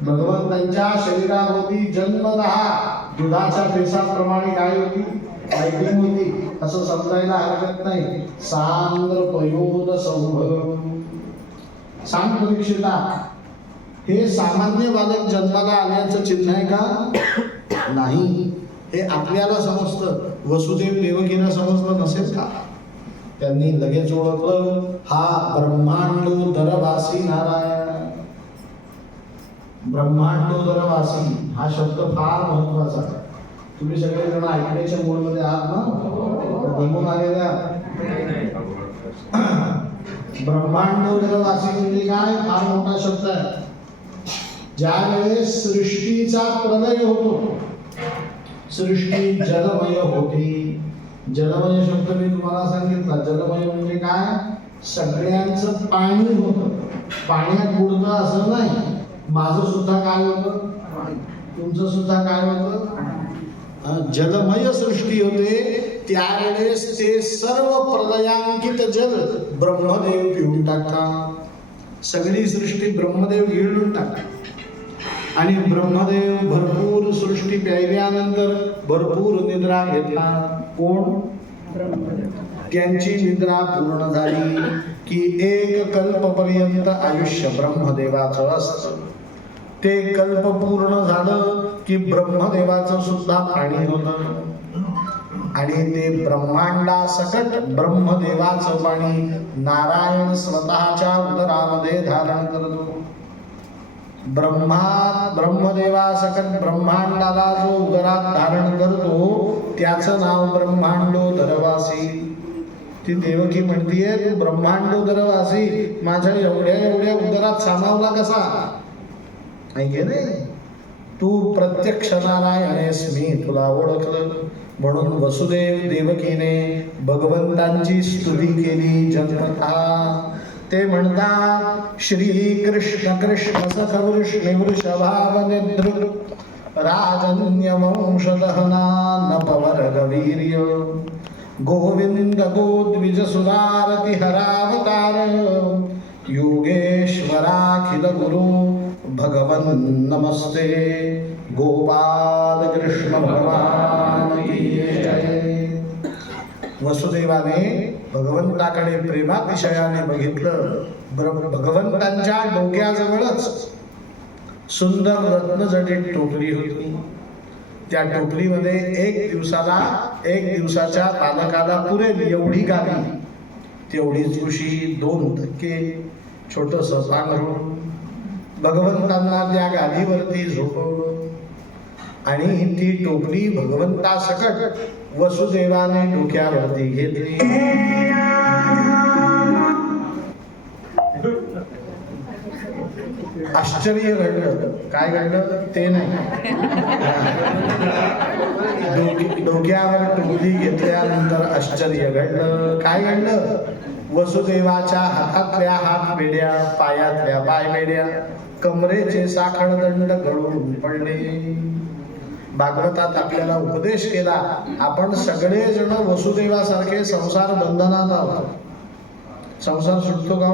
भगवंतांच्या शरीराभोवती जन्मतः दुधाच्या फेसाप्रमाणे काय होती, लाइटिंग होती, असं समजायला हरकत नाही. सांद्र पयोद सौभग. सांग परीक्षिता, हे सामान्य बालक जन्माला आल्याचं चिन्ह आहे का? नाही. हे आपल्याला समजतं, वसुदेव देवकीला समजलं नसेल का? त्यांनी लगेच ओळखलं, हा ब्रह्मांडोदरवासी नारायण. ब्रह्मांडोदरवासी हा शब्द फार महत्वाचा आहे. तुम्ही सगळे जण ऐकण्याच्या मूडमध्ये आहात ना? जमून आलेल्या ब्रह्मांडोदरवासी म्हणजे काय? फार मोठा शब्द आहे. ज्या वेळेस सृष्टीचा प्रलय होतो, सृष्टी जलमय होते. जलमय शब्द मी तुम्हाला सांगितला. जलमय म्हणजे काय? सगळ्यांचं पाणी होतं, पाण्यात बुडतं असं नाही. माझं सुद्धा काय होतं, तुमचं सुद्धा काय होतं, जलमय सृष्टी होते. त्यावेळेस ते सर्व प्रलयांकित जल ब्रह्मदेव पिऊन टाकतात. सगळी सृष्टी ब्रह्मदेव गिळून टाकतात. आणि ब्रह्मदेव भरपूर सृष्टी प्यायल्यानंतर भरपूर निद्रा घेतला. कोण? त्यांची निद्रा पूर्ण झाली की एक कल्पपर्यंत आयुष्य ब्रह्मदेवाचं असतं. ते कल्प पूर्ण झालं की ब्रह्मदेवाचं सुद्धा पाणी होतं. आणि ते ब्रह्मांडासकट ब्रह्मदेवाचं पाणी नारायण स्वतःच्या उदरामध्ये धारण करतो. ब्रह्मदेवासकट ब्रह्मांडाला जो उदरात धारण करतो त्याचं नाव ब्रह्मांडोदरवासी. ती देवकी म्हणतीये, तू ब्रह्मांडोदरवासी माझ्या एवढ्या एवढ्या उदरात सामावला कसा? ऐके नाही, तू प्रत्यक्ष नारायण आहेस, मी तुला ओळखलं. म्हणून वसुदेव देवकीने भगवंतांची स्तुती केली जन्मतः. ते म्हणतात, श्री कृष्ण कृष्ण सखवृष्णी वृषभावनिधृ राजन्य वंशदहना नपवर्गवीर्य गोविंद गोद्विज सुरारति हरावतार योगेश्वराखिल गुरु भगवन् नमस्ते गोपाल कृष्ण भगवान की जय. वसुदेवाने भगवंताकडे प्रेमातिशयाने बघितलं. भगवंतांच्या डोक्याजवळच सुंदर रत्नजडित टोपली होती. त्या टोपलीमध्ये एक दिवसाच्या बालकाला पुरेल एवढी गादी, तेवढीच उशी, 2 धक्के, छोटस पांघरूण भगवंतांना त्या गादीवरती झोपवलं. आणि ती टोपली भगवंतासकट वसुदेवाने डोक्यावरती घेतली. आश्चर्य घडलं. काय घडलं ते नाही. डोक्यावर टोपली घेतल्यानंतर आश्चर्य घडलं. काय घडलं? वसुदेवाच्या हातातल्या हात बेड्या, पायातल्या पाय बेड्या, कमरेचे साखळदंड गळून पडले. भागवतात आपल्याला उपदेश केला, आपण सगळेजण वसुदेवासारखे संसार बंधनात आहोत. संसार सुटतो का?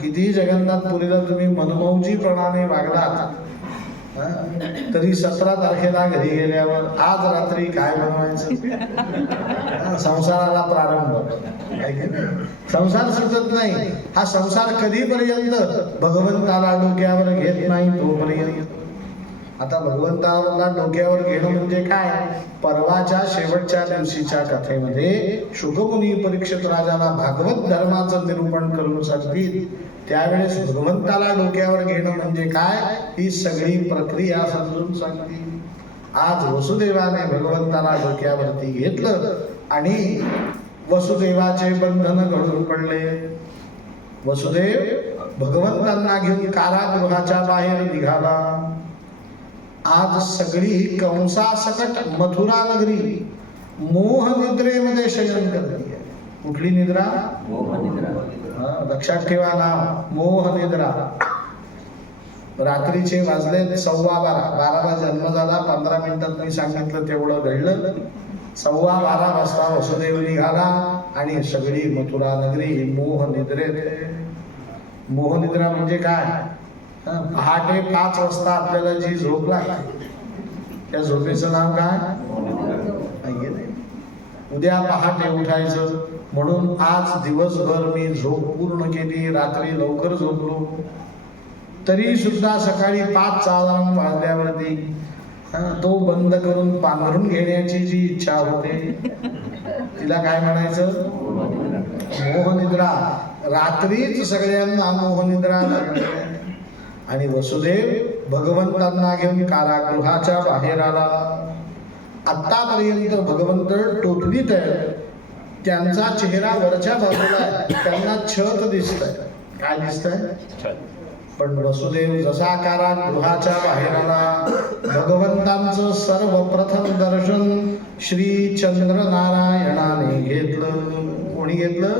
कितीही जगन्नाथपुरीला तुम्ही मनमौजीपणाने वागलात तरी 17 तारखेला घरी गेल्यावर आज रात्री काय बनवायचं, संसाराला प्रारंभ. संसार सुटत नाही. हा संसार कधीपर्यंत? भगवंताला डोक्यावर घेत नाही तोपर्यंत. आता भगवंताला डोक्यावर घेणं म्हणजे काय? परवाच्या शेवटच्या दिवशीच्या कथेमध्ये शुकमुनी परीक्षित राजाला भागवत धर्माचं निरूपण करून सांगतील. त्यावेळेस भगवंताला डोक्यावर घेणं म्हणजे काय ही सगळी प्रक्रिया समजून सांगतील. आज वसुदेवाने भगवंताला डोक्यावरती घेतलं आणि वसुदेवाचे बंधन घडून पडले. वसुदेव भगवंतांना घेऊन कारागृहाच्या बाहेर निघाला. आज सगळी कंसासकट मथुरा नगरी मोह निद्रेमध्ये शयन करते. कुठली निद्रा? मोह निद्रा. लक्षात ठेवा नाव, मोह निद्रा. रात्रीचे वाजले 12:15. 12ला जन्म झाला, 15 मिनिटात मी सांगितलं तेवढं घडलं. 12:15 वाजता वसुदेव निघाला आणि सगळी मथुरा नगरी मोह निद्रेत. मोह निद्रा म्हणजे काय? पहाटे 5 वाजता आपल्याला जी झोप लागते त्या झोपेचं नाव काय? नाहीये नाही. उद्या पहाटे उठायचं म्हणून आज दिवसभर मी झोप पूर्ण केली, रात्री लवकर झोपलो, तरी सुद्धा सकाळी 5चा अलार्म वाजल्यावरती तो बंद करून पांघरून घेण्याची जी इच्छा होते तिला काय म्हणायचं? मोहनिद्रा. रात्रीच सगळ्यांना मोहनिद्रा लागली आणि वसुदेव भगवंतांना घेऊन कारागृहाच्या बाहेर आला. आतापर्यंत भगवंत टोपलीत आहे, त्यांचा चेहरा वरच्या बाजूला आहे, त्यांना छत दिसतंय. काय दिसतंय? पण वसुदेव जसा कारागृहाच्या बाहेर आला, भगवंतांचं सर्वप्रथम दर्शन श्री चंद्रनारायणाने घेतलं. कोणी घेतलं?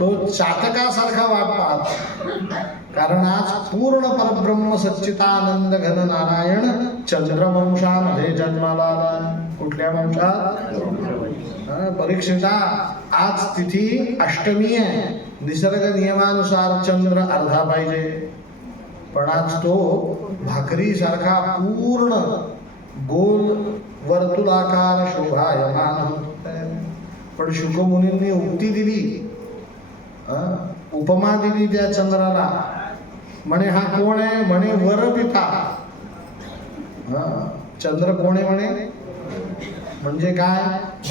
तो चातकासारखा वाट पाहत, कारण आज पूर्ण परब्रह्म सच्चिदानंद घन नारायण चंद्रवंशामध्ये जन्माला आला. कुठल्या वंशात? परीक्षिता, आज तिथी अष्टमी आहे. निसर्ग नियमानुसार चंद्र अर्धा पाहिजे, पण आज तो भाकरीसारखा पूर्ण गोल वर्तुळाकार शोभायमान होतोय. पण शुकमुनींनी उक्ती दिली, उपमा दिली त्या चंद्राला. म्हणे हा कोण आहे? म्हणे वरपिता. चंद्र कोण आहे म्हणे? म्हणजे काय?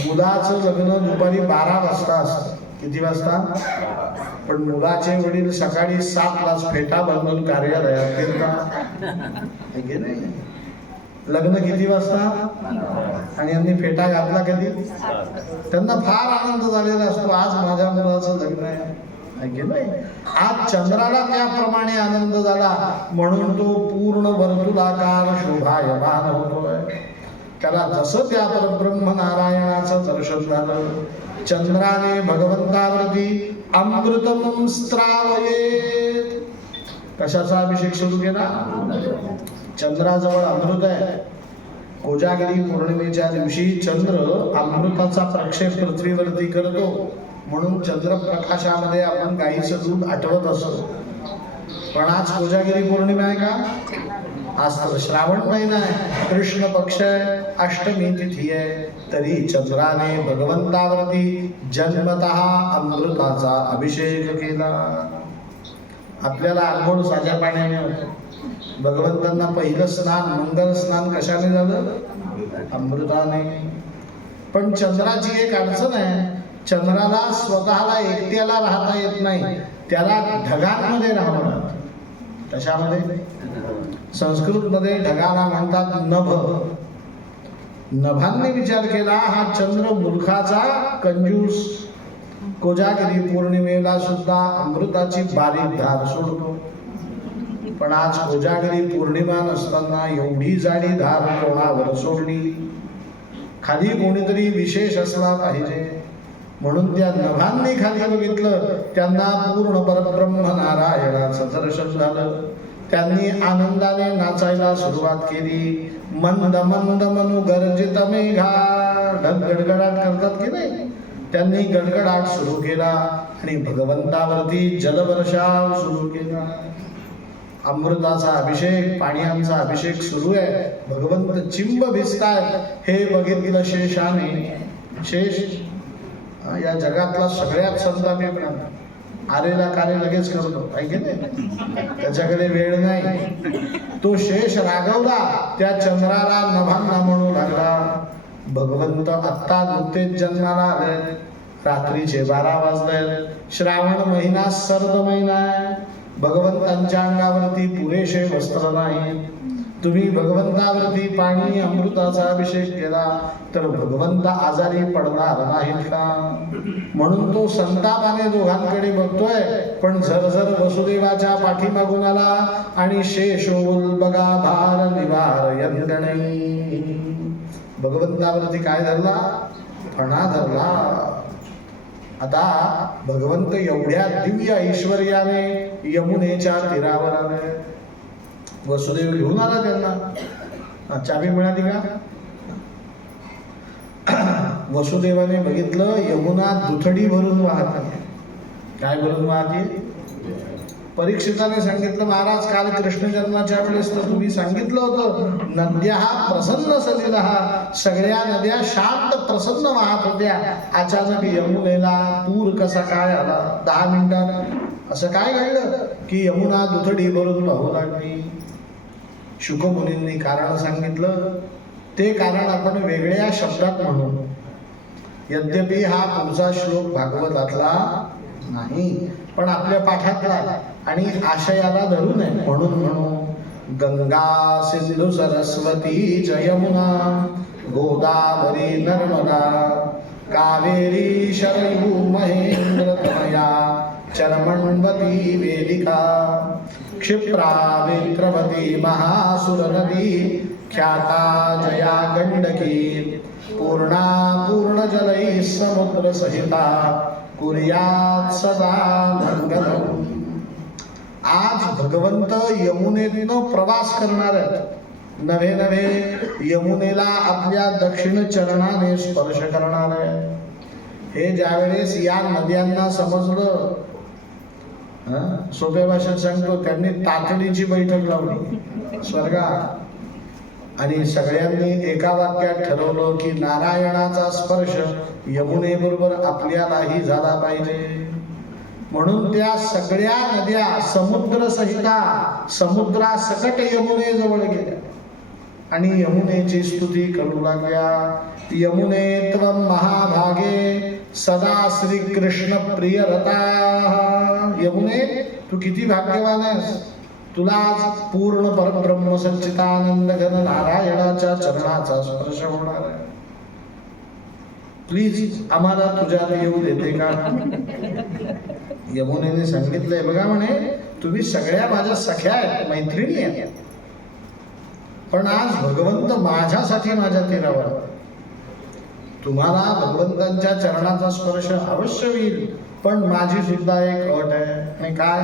मुलाचं लग्न दुपारी 12 वाजता असतं. किती वाजता? पण मुलाचे वडील सकाळी 7लाच फेटा बांधून कार्यालयात गेले. लग्न किती वाजता? आणि यांनी फेटा घातला कधी? त्यांना फार आनंद झालेला असतो, आज माझ्या मुलाचं लग्न आहे. आज चंद्राला त्याप्रमाणे आनंद झाला म्हणून तो पूर्ण वर्तुळाकार शोभायमान होतोय. त्याला जसं त्या परब्रह्म नारायणाचं दर्शन झालं, चंद्राने भगवंतावरती अमृतम स्त्रावयेत. कशाचा अभिषेक सुरू केला? चंद्राजवळ अमृत आहे. कोजागिरी पौर्णिमेच्या दिवशी चंद्र अमृताचा प्रक्षेप पृथ्वीवरती करतो, म्हणून चंद्रप्रकाशामध्ये आपण गाईचं दूध आठवत असतो. पण आज कोजागिरी पौर्णिमा आहे का? आज तर श्रावण महिना आहे, कृष्ण पक्ष आहे, अष्टमी तिथी आहे, तरी चंद्राने भगवंतावरती जन्मतः अमृताचा अभिषेक केला. आपल्याला आंघोळ साध्या पाण्याने होते, भगवंतांना पहिलं स्नान मंगल स्नान कशाने झालं? अमृताने. पण चंद्राची एक अडचण आहे, चंद्राला स्वतःला एकट्याला राहता येत नाही, त्याला ढगांमध्ये राहावं लागतं. कशामध्ये? संस्कृतमध्ये ढगाला म्हणतात नभ. नभांनी विचार केला हा चंद्र मूर्खाचा कंजूस कोजागिरी पौर्णिमेला सुद्धा अमृताची बारीक धार सोडतो. पण आज कोजागिरी पौर्णिमा नसताना एवढी जाडी धार कोणावर सोडली? खाली कोणीतरी विशेष असला पाहिजे, म्हणून त्या नभांनी खाली बघितलं, त्यांना पूर्ण परब्रह्म नारायणाचं दर्शन झालं. त्यांनी आनंदाने नाचायला सुरुवात केली. मंद मंद मनु गर्जित मेघा. ढग गडगडाट करतात की नाही? त्यांनी गडगडाट सुरू केला आणि भगवंतावरती जलवर्षाव सुरू केला. अमृताचा अभिषेक, पाण्याचा अभिषेक सुरू आहे. भगवंत चिंब भिजतायत हे बघितलं शेषाने. शेष या जगातला सगळ्यात संतापी प्राणी. आरेला कार्य लगेच करतो, ऐके नाही, त्याच्याकडे वेळ नाही. तो शेष रागवला, त्या चंद्राला नभांना म्हणू लागला, भगवंत आत्ता नुकतेच जन्माला आले, रात्रीचे 12 वाजले, श्रावण महिना सर्द महिना आहे, भगवंतांच्या अंगावरती पुरेसे वस्त्र नाही, तुम्ही भगवंतावरती पाणी अमृताचा अभिषेक केला तर भगवंत आजारी पडणार नाहीत का? म्हणून तो संतापाने दोघांकडे बघतोय, पण झरझर वसुदेवाच्या पाठीमागून आला आणि शेषोल बघा भार निवार यंत्रणै. भगवंतावरती काय धरला? फणा धरला. आता भगवंत एवढ्या दिव्य ऐश्वर्याने यमुनेच्या तीरावर आले. वसुदेव घेऊन आला त्यांना. चाबी मिळाली का? वसुदेवाने बघितलं, यमुना दुथडी भरून वाहते. काय भरून वाहते? परीक्षिताने सांगितलं, महाराज काल कृष्ण जन्माच्या वेळेस तर तुम्ही सांगितलं होतं नद्या प्रसन्न सलिलः, सगळ्या नद्या शांत प्रसन्न वाहत होत्या. अचानक यमुनेला पूर कसा काय आला 10 मिनिटात? असं काय घडलं की यमुना दुथडी भरून वाहू लागली? शुकमुनींनी कारण सांगितलं. ते कारण आपण वेगळ्या शब्दात म्हणू. यद्यपि हा पुढचा श्लोक भागवतातला नाही, पण आपल्या पाठातला आणि आशयाला धरून आहे म्हणून म्हणू. गंगा सिंधू सरस्वती च यमुना गोदावरी नर्मदा कावेरी शरयू महेंद्र तनया चरमण्वती वेदिका क्षिप्रा विक्रमती महासुर नदी ख्याता जया गंडकी पूर्णा पूर्ण जलैः समुद्र सहिता कुर्यात सदा मंगलम. आज भगवंत यमुनेतनं प्रवास करणार आहेत. नव्हे नव्हे यमुनेला आपल्या दक्षिण चरणाने स्पर्श करणार आहे. हे ज्यावेळेस या नद्यांना समजलं, सोप्या भाषेत सांगतो, त्यांनी तातडीची बैठक लावली स्वर्गात आणि सगळ्यांनी एका वाक्यात ठरवलं की नारायणाचा स्पर्श यमुनेबरोबर आपल्यालाही झाला पाहिजे. म्हणून त्या सगळ्या नद्या समुद्र सहिता समुद्रासकट यमुनेजवळ गेल्या आणि यमुनेची स्तुती करू लागल्या. यमुने त्वं महाभागे सदा श्री कृष्ण प्रिय रता. यमुने तू किती भाग्यवान आहेस, तुला आज पूर्ण परब्रह्म सच्चिदानंद घन नारायणाच्या चरणाचा स्पर्श होणार आहे. प्लीज आम्हाला तुझ्यात येऊ देते का? यमुनेने सांगितलंय बघा, म्हणे तुम्ही सगळ्या माझ्या सख्या आहेत, मैत्रिणी आहेत, पण आज भगवंत माझ्यासाठी माझ्या तीरावर. तुम्हाला भगवंतांच्या चरणाचा स्पर्श अवश्य होईल, पण माझी सुद्धा एक अट आहे. आणि काय?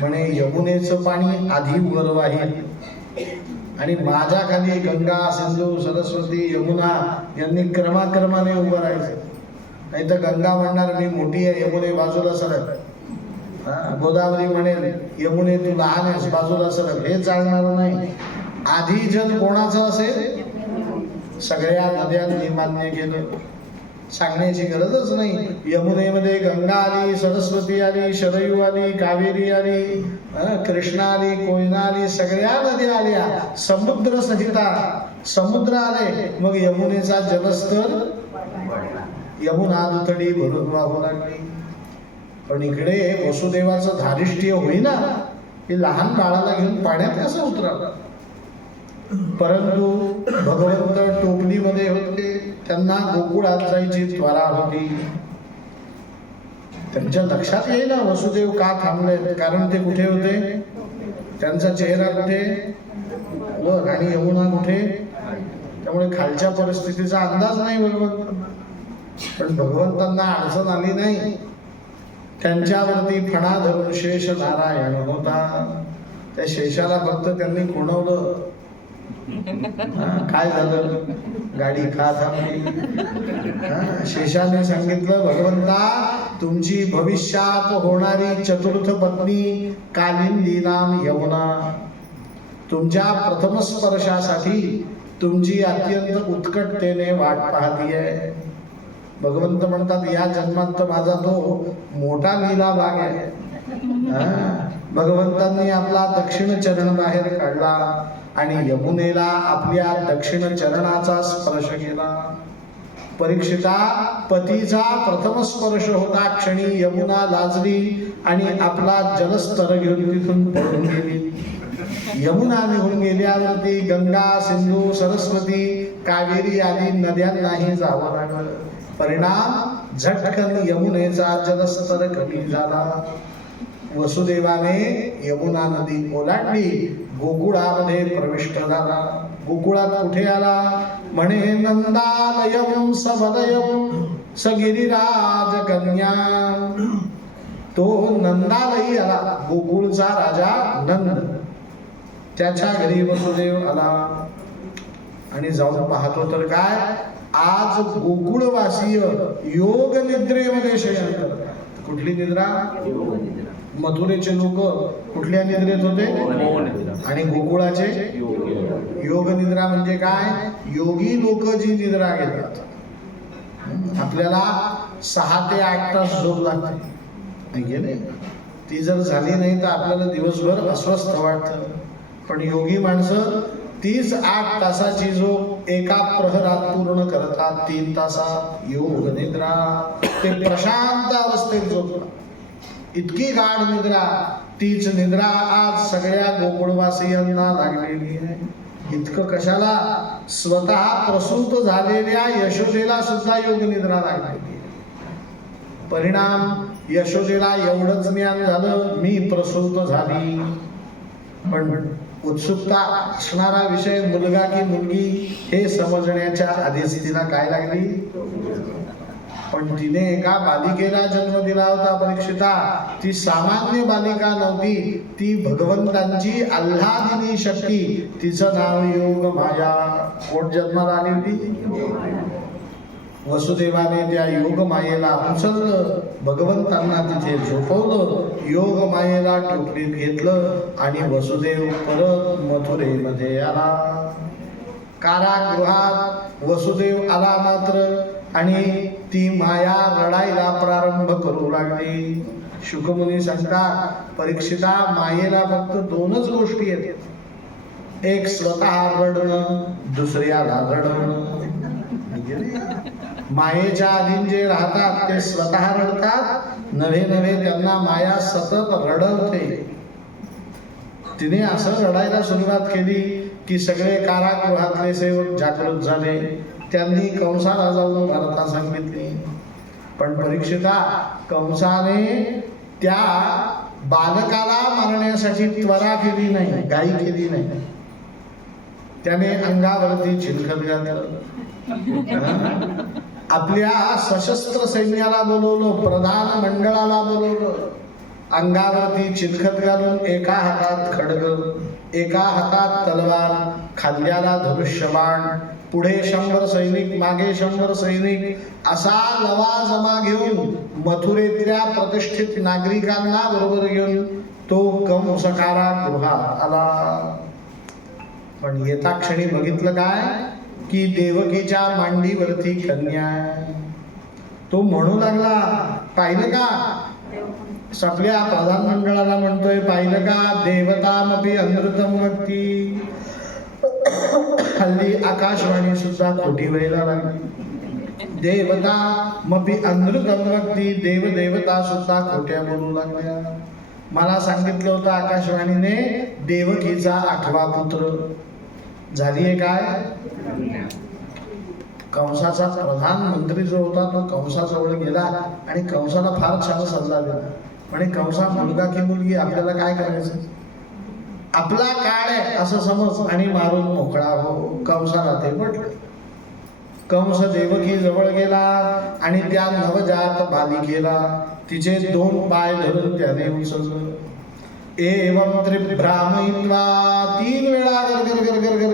म्हणे यमुनेचं पाणी आधी वर वाहील आणि माझ्या खाली गंगा सिंधू सरस्वती यमुना यांनी क्रमाक्रमाने उभं राहायचं. नाही तर गंगा म्हणणार मी मोठी आहे, यमुने बाजूला सरक. गोदावरी म्हणेल यमुने तू लहान आहेस, बाजूला सरक. हे चालणार नाही. आधी जल कोणाचं असेल? सगळ्या नद्यांनी मान्य केलं, सांगण्याची गरजच नाही. यमुनेमध्ये गंगा आली, सरस्वती आली, शरयू आली, कावेरी आली, कृष्णा आली, कोयना आली, सगळ्या नद्या आल्या, समुद्र सहिता समुद्र आले. मग यमुनेचा जलस्तर यमुना दुथडी भरून वाहू लागली. पण इकडे वसुदेवाचं धारिष्ट्य होईना, की लहान बाळाला घेऊन पाण्यात कसं उतरावं. परंतु भगवंत टोपलीमध्ये होते, त्यांना गोकुळात जायची त्वरा होती. त्यांच्या लक्षात येईना वसुदेव का थांबले, कारण ते कुठे होते, त्यांचा चेहरा कुठे वर आणि यमुना कुठे. त्यामुळे खालच्या परिस्थितीचा अंदाज नाही भगवंत. पण भगवंतांना अडचण आली नाही. त्यांच्यावरती फणा धरून शेष नारायण होता. त्या शेषाला फक्त त्यांनी खुणवलं. काय झालं? गाडी का थांबली? शेषाने सांगितलं, भगवंता तुमची भविष्यात होणारी चतुर्थ पत्नी कालिंदी नाम यमुना तुमच्या प्रथम स्पर्शासाठी तुमची अत्यंत उत्कटतेने वाट पाहतीये. भगवंत म्हणतात, या जन्मात माझा तो मोठा लीला भाग आहे. भगवंतांनी आपला दक्षिण चरण बाहेर काढला आणि यमुनेला आपल्या दक्षिण चरणाचा स्पर्श केला. परीक्षिता, पतीचा प्रथम स्पर्श होता क्षणी यमुना लाजली आणि आपला जलस्तर घेऊन तिथून पळून गेली. यमुना निघून गेल्यावरती गंगा सिंधू सरस्वती कावेरी आदी नद्यांनाही जावं लागलं. परिणाम झटकन यमुनेचा जलस्तर कमी झाला. वसुदेवाने यमुना नदी ओलांडली, गोकुळामध्ये प्रविष्ट झाला. गोकुळात कुठे आला? म्हणे नंदालयम सबलयम सगिरिराज कन्या. तो नंदालयी आला, गोकुळचा राजा नंद. त्याच्या घरी वसुदेव आला आणि जाऊन पाहतो तर काय, आज गोकुळवासीय योग निद्रेमध्ये शयन करतात. कुठली निद्रा? मथुरेचे लोक कुठल्या निद्रेत होते आणि गोकुळाचे योग निद्रा म्हणजे काय? योगी लोक जी निद्रा घेतात. आपल्याला 6 ते 8 तास झोप लागते, ती जर झाली नाही तर आपल्याला दिवसभर अस्वस्थ वाटतं. पण योगी माणसं 30-8 तासाची झोप एका प्रहरात पूर्ण करतात. 3 तासात योग निद्रा, ते प्रशांत अवस्थेत झोपतात. इतकी गाढ निद्रा, तीच निद्रा आज सगळ्या गोकुळवासियांना लागलेली आहे. इतकं कशाला, स्वतः प्रसूत झालेल्या यशोदेला सुद्धा योग निद्रा लागलेली. परिणाम, यशोदेला एवढंच ज्ञान झालं, मी प्रसूत झाली. पण उत्सुकता असणारा विषय मुलगा की मुलगी हे समजण्याच्या आधीच तिला काय लागली? पण तिने एका बालिकेला जन्म दिला होता परीक्षिता. ती सामान्य बालिका नव्हती, ती भगवंतांची आल्हादिनी शक्ती. तिचं नाव योग माया. कोण जन्माला आली होती? वसुदेवाने त्या योग मायेला उचललं, भगवंतांना तिथे झोपवलं, योग मायेला टोपलीत घेतलं आणि वसुदेव परत मथुरेमध्ये आला. कारागृहात वसुदेव आला मात्र, आणि ती माया रडायला प्रारंभ करू लागली. शुकमुनी सांगतात, परीक्षिता, मायेला फक्त 2च गोष्टी येतात, एक स्वतः रडणं, दुसऱ्याला रडवणं. मायेच्या अधीन जे राहतात ते स्वतः रडतात, नव्हे त्यांना माया सतत रडवते. तिने असं रडायला सुरुवात केली की सगळे कारागृहातले सेवक जागृत झाले. त्यांनी कंसाला जाऊन वार्ता सांगितली. पण परीक्षिता, कंसाने त्या बालकाला मारण्यासाठी त्वरा केली नाही, घाई केली नाही. त्याने अंगावरती चिलखत घातलं, आपल्या सशस्त्र सैन्याला बोलवलं, प्रधान मंडळाला बोलवलं. अंगावरती चिलखत घालून एका हातात खड्ग, एका हातात तलवार, खांद्याला धनुष्यबाण, पुढे 100 सैनिक, मागे 100 सैनिक, असा लवाजमा घेऊन मथुरेतल्या प्रतिष्ठित नागरिकांना बरोबर घेऊन तो कंस कारागृहात आला. पण येता क्षणी बघितलं काय की देवकीच्या मांडीवरती कन्या. तो म्हणू लागला, पाहिलं का? आपल्या प्रधान मंडळाला म्हणतोय, पाहिलं का? देवतामपि अनृतम वक्ती. हल्ली आकाशवाणी सुद्धा खोटी व्हायला लागली. देवतामपि अनृतम वक्ती, देवता सुद्धा खोट्या बोलू लागल्या. मला सांगितलं होतं आकाशवाणीने, देवकीचा 8वा पुत्र. झालीये काय? कंसाचा प्रधानमंत्री जो होता तो कंसाजवळ गेला आणि कंसाला फार छान सल्ला दिला. म्हणे, कंसा, मुलगा की मुलगी, आपल्याला काय करायचं? आपला काळ आहे असं समज आणि मारून मोकळा हो. कंसाला ते पटलं. कंस देवकी जवळ गेला आणि त्या नवजात बालिकेला तिचे 2 पाय धरून त्याने उचललं. एवं त्रिभ्रामयित्वा, 3 वेळा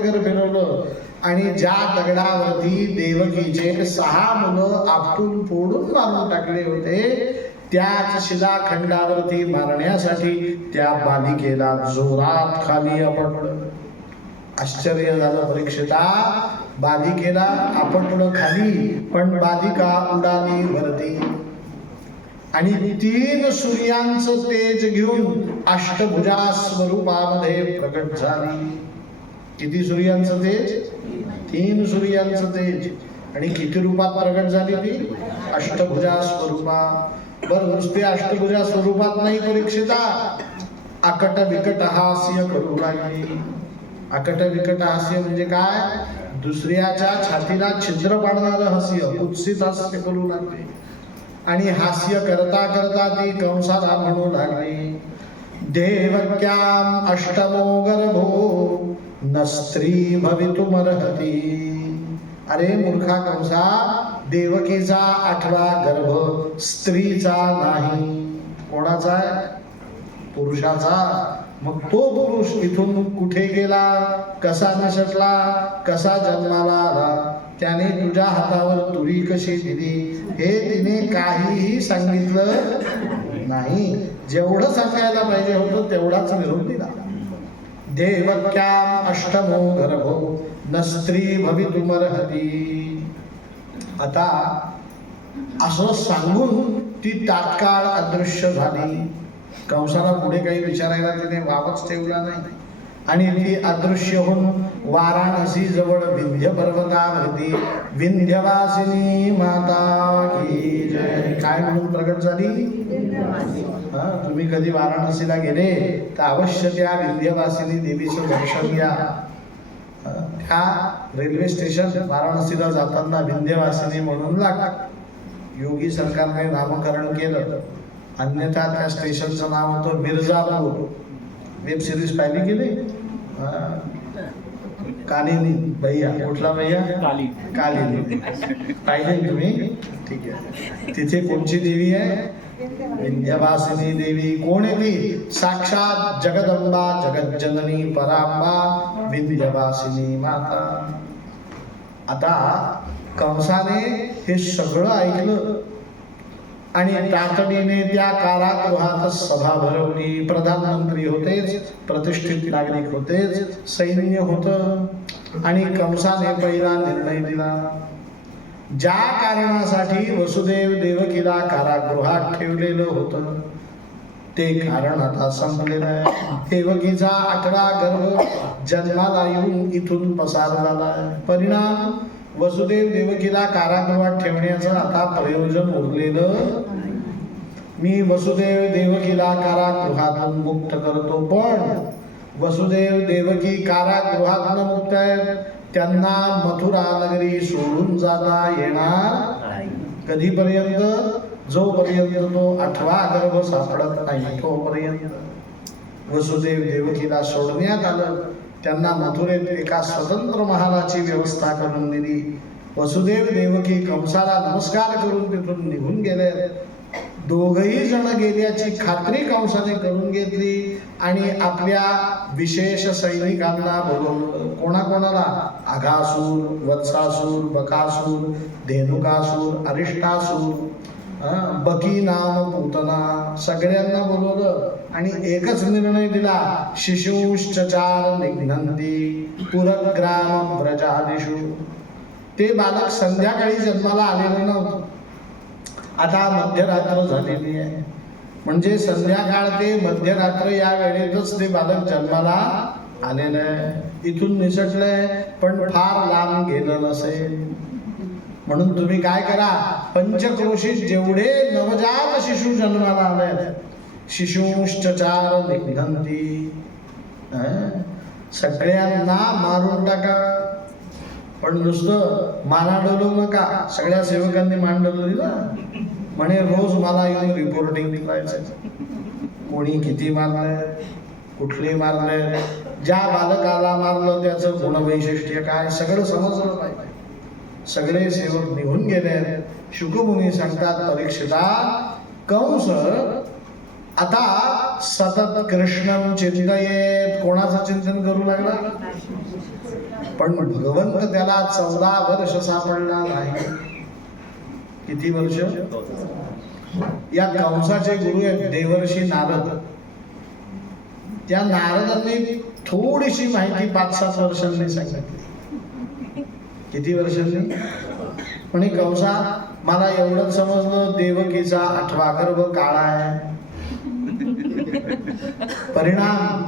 गर फिरवलं आणि ज्या दगडावरती देवकीचे 6 मुलं आपटून फोडून मारून टाकले होते, त्याच शिलाखंडावरती मारण्यासाठी त्या बालिकेला जोरात खाली आपटलं. आश्चर्य झालं परीक्षिता, बालिकेला आपटलं खाली, पण बालिका उडाली वरती आणि 3 सूर्यांचं तेज घेऊन अष्टभुजा स्वरूपामध्ये प्रकट झाली. किती सूर्यांचं तेज? 3 सूर्यांचं तेज. आणि किती रूपात प्रकट झाली ती? अष्टभुजा स्वरूपात. बर, नुसते अष्टभुजा स्वरूपात नाही परीक्षिता, अकट विकट हास्य करू लागली. अकट विकट हास्य म्हणजे काय? दुसऱ्याच्या छातीला छिद्र पाडणारं हास्य, कुत्सित हास्य करू लागले. आणि हास्य करता करता ती कंसाला म्हणू लागली, देवक्याम अष्टमो गर्भो न स्त्री भवितुमर्हति. अरे मूर्खा कंसा, देवकीचा 8वा गर्भ स्त्रीचा नाही. कोणाचा आहे? पुरुषाचा. मग तो पुरुष इथून कुठे गेला, कसा निसटला, कसा जन्माला आला, त्याने तुझ्या हातावर तुरी कशी दिली, हे तिने काहीही सांगितलं नाही. जेवढं सांगायला पाहिजे होतं तेवढाच निरोप दिला. देवक्याम अष्टमो गर्भो न स्त्री भवितुमर्हति. आता असं सांगून ती तात्काळ अदृश्य झाली. कंसाला पुढे काही विचारायला तिने वावच ठेवला नाही आणि ती अदृश्य होऊन वाराणसी जवळ विंध्य पर्वतावरती विंध्यवासिनी माता की जय काय म्हणून प्रगट झाली. तुम्ही कधी वाराणसीला गेले तर अवश्य त्या विंध्यवासिनी देवीचं दर्शन घ्या. त्या रेल्वे स्टेशन वाराणसीला जाताना विंध्यवासिनी म्हणून लागतात. योगी सरकारने नामकरण केलं, अन्यथा त्या स्टेशनचं नाव होतं मिर्झापूर. वेब सिरीज पाहिली गेली कालिनी भैया, कुठला भैया कालिनी पाहिली तुम्ही. ठीक आहे. तिथे कोणची देवी आहे? विंध्यवासिनी देवी. कोण आहे ती? साक्षात जगदंबा जगज्जननी परांबा विंध्यवासिनी माता. आता कंसाने हे सगळं ऐकलं आणि तातडीने त्या कारागृहात सभा भरवली. प्रधानमंत्री होतेच, प्रतिष्ठित नागरिक होतेच, सैन्य होतं आणि कंसाने पहिला निर्णय दिला. ज्या कारणासाठी वसुदेव देवकीला कारागृहात ठेवलेलं होतं ते कारण आता संपलेलं आहे. देवकीचा 11 गर्भ जन्माला येऊन इथून पसार झाला. परिणाम वसुदेव देवकीला कारागृहात ठेवण्याचं आता प्रयोजन उरलेलं. मी वसुदेव देवकीला कारागृहातून मुक्त करतो, पण वसुदेव देवकी कारागृहातून मुक्त आहेत, त्यांना मथुरा नगरी सोडून जाता येणार कधीपर्यंत? जोपर्यंत तो 8वा गर्भ सापडत नाही तोपर्यंत. वसुदेव देवकीला सोडण्यात आलं. त्यांना मथुरेत एका स्वतंत्र महालाची व्यवस्था करून दिली. वसुदेव देवकी कंसाला नमस्कार करून तिथून निघून गेले. दोघही जण गेल्याची खात्री कंसाने करून घेतली आणि आपल्या विशेष सैनिकांना बोलवलं. कोणाकोणाला? अघासूर, वत्सासूर, बकासूर, धेनुकासूर, अरिष्टासूर, बकी नाम पूतना, सगळ्यांना बोलवलं आणि एकच निर्णय दिला. शिशुश्चचार निघ्नन्ति पुरग्राम व्रजादिषु. ते बालक संध्याकाळी जन्माला आलेलं नव्हतं. आता मध्यरात्र झालेली आहे, म्हणजे संध्याकाळ ते मध्यरात्र या वेळेतच ते बालक जन्माला आलेलं आहे. इथून निसटलंय पण फार लांब गेलं नसेल. म्हणून तुम्ही काय करा, पंचक्रोशीत जेवढे नवजात शिशु जन्माला आले, शिशुश्चचार निघ्नन्ति, सगळ्यांना मारून टाका. पण नुसतं माना डोलवू नका. सगळ्या सेवकांनी मान डोलवली ना, म्हणे रोज मला येऊन रिपोर्टिंग करायचं. कोणी किती मारलंय, कुठले मारलंय, ज्या बालकाला मारलं त्याचं गुणवैशिष्ट्य काय, सगळं समजलं पाहिजे. सगळे सेवक निघून गेले. शुकमुनी सांगतात, परीक्षिता, कंस आता सतत कृष्णम चिंतयेत. कोणाचं चिंतन करू लागला? पण भगवंत त्याला 14 वर्ष सापडला नाही. किती वर्ष? या कंसाचे गुरु आहेत देवर्षी नारद. त्या नारदांनी थोडीशी माहिती 5-7 वर्षांनी सांगितली. किती वर्षांनी? म्हणे कंसा, मला एवढंच समजलं देवकीचा 8वा गर्भ काळा आहे. परिणाम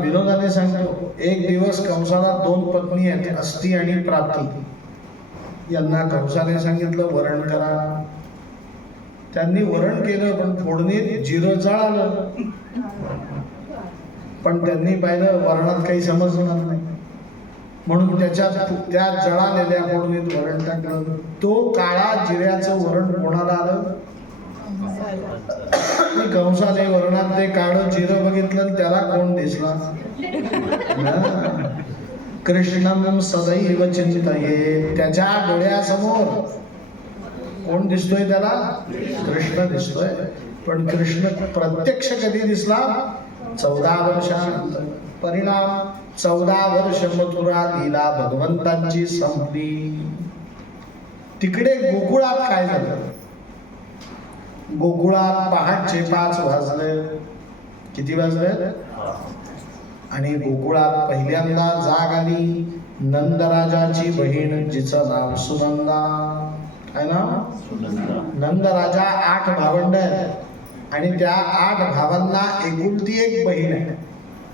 विनोदाने सांगतो, एक दिवस कंसाला 2 पत्नी आहेत, अस्ती आणि प्राप्ती. यांना कंसाने सांगितलं वरण करा. त्यांनी वरण केलं, पण फोडणीत जिरं जळालं. पण त्यांनी पाहिलं वरणात काही समजणार नाही, म्हणून त्या जळालेल्या फोडणीत वरण टाकलं. तो काळा जिऱ्याचं वरण कोणाला आलं? कंसाने वरणात ते काळं जिरं बघितलं, त्याला कोण दिसला? कृष्णम सदैव चिंतये. त्याच्या डोळ्यासमोर कोण दिसतोय? त्याला कृष्ण दिसतोय. पण कृष्ण प्रत्यक्ष कधी दिसला? 14 वर्षानंतर. परिणाम 14 वर्ष मथुरा लीला भगवंतांची संपली. तिकडे गोकुळात काय झालं? गोकुळात पहाटचे 5 वाजले. किती वाजले? आणि गोकुळात पहिल्यांदा जाग आली नंदराजाची बहीण, जिचं नाव सुनंदा आहे ना. नंदराजा 8 भावंड आहेत आणि त्या 8 भावांना एकुलती एक बहीण आहे,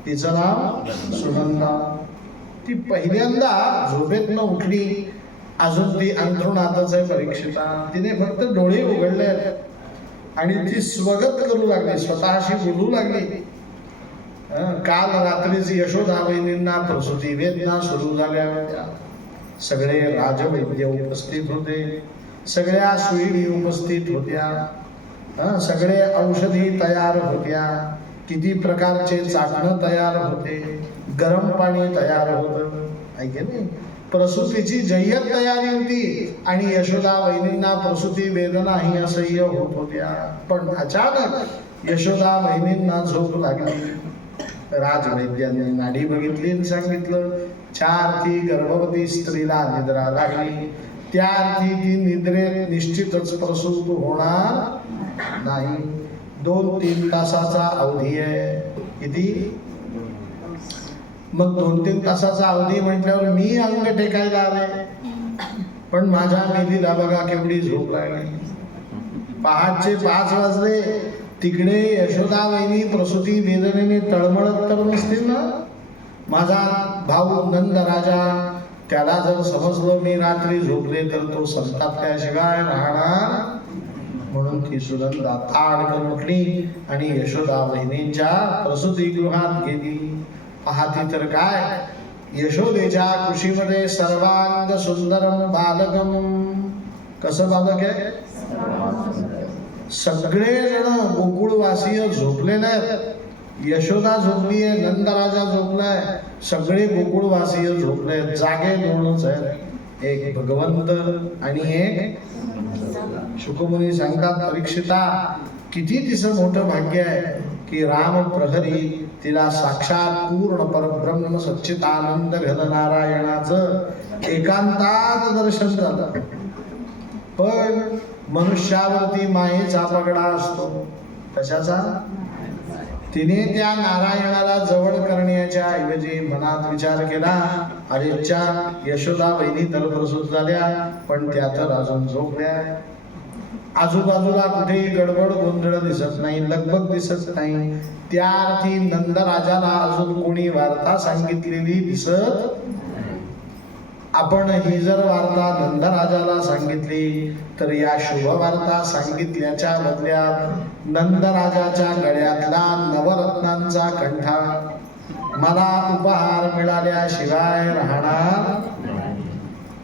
तिचं नाव सुनंदा. ती पहिल्यांदा झोपेतनं उठली, अजून ती अंथरुणातच आहे परीक्षिता. तिने फक्त डोळे उघडले आणि ती स्वगत करू लागली, स्वतःशी बोलू लागली. काल रात्रीच यशोदा वहिनींना प्रसूती वेदना सुरू झाल्या होत्या. सगळे राजवैद्य उपस्थित होते, सगळ्या सुईणी उपस्थित होत्या, सगळे औषधी तयार होत्या, किती प्रकारचे चाटणं तयार होते, गरम पाणी तयार होतं, ऐके नाही. प्रसूतीची जय्यत तयारी होती आणि यशोदा वहिनींना प्रसूती वेदना ही असह्य होत होत्या. पण अचानक यशोदा वहिनींना झोप लागली. राजवैद्यांनी नाडी बघितली आणि सांगितलं, ती गर्भवती स्त्रीला निद्रा लागली, त्या अर्थी ती निद्रेत निश्चितच प्रसूत होणार नाही. 2-3 तासाचा अवधी आहे. किती? मग 2-3 तासाचा अवधी म्हटल्यावर मी अंग टेकायला आले, पण माझ्या मेलीला बघा केवढी झोप लागली. पहाटचे 5 वाजले. तिकडे यशोदा वहिनी प्रसूती वेदनेने तळमळत तर नसतील ना. माझा भाऊ नंद राजा, त्याला जर समजलं मी रात्री झोपले तर तो संतापल्याशिवाय राहणार. म्हणून ती सुनंदा ताडकन उठली आणि यशोदा वहिनींच्या प्रसूतीगृहात गेली. पाहती तर काय, यशोदेच्या कुशीमध्ये सर्वांग सुंदरम बालकम. कसं बालक आहे? सगळे जण गोकुळवासीय झोपलेले आहेत. यशोदा झोपली आहे, नंदराजा झोपलाय, सगळे गोकुळवासीय झोपले आहेत. जागे 2च आहेत, एक भगवंत आणि एक. शुकमुनी सांगतात, परीक्षिता किती तिचं मोठं भाग्य आहे की राम प्रहरी तिला साक्षात पूर्ण परब्रह्म सच्चिदानंद घन नारायणाचं एकांतात दर्शन झालं. पण मनुष्यावरती मायेचा पगडा असतो. कशाचा? तिने त्या नारायणाला जवळ करण्याच्या ऐवजी मनात विचार केला, अरेच्या यशोदा वहिनी तर प्रसूत झाल्या, पण त्या तर अजून झोपल्या. आजूबाजूला कुठेही गडबड गोंधळ दिसत नाही, लगबग दिसत नाही. त्या अर्थी नंदराजाला अजून कोणी वार्ता सांगितलेली दिसत. आपण ही जर वार्ता नंदराजाला सांगितली तर या शुभ वार्ता सांगितल्याच्या बदल्यात नंदराजाच्या गळ्यातला नवरत्नांचा कंठा मला उपहार मिळाल्याशिवाय राहणार.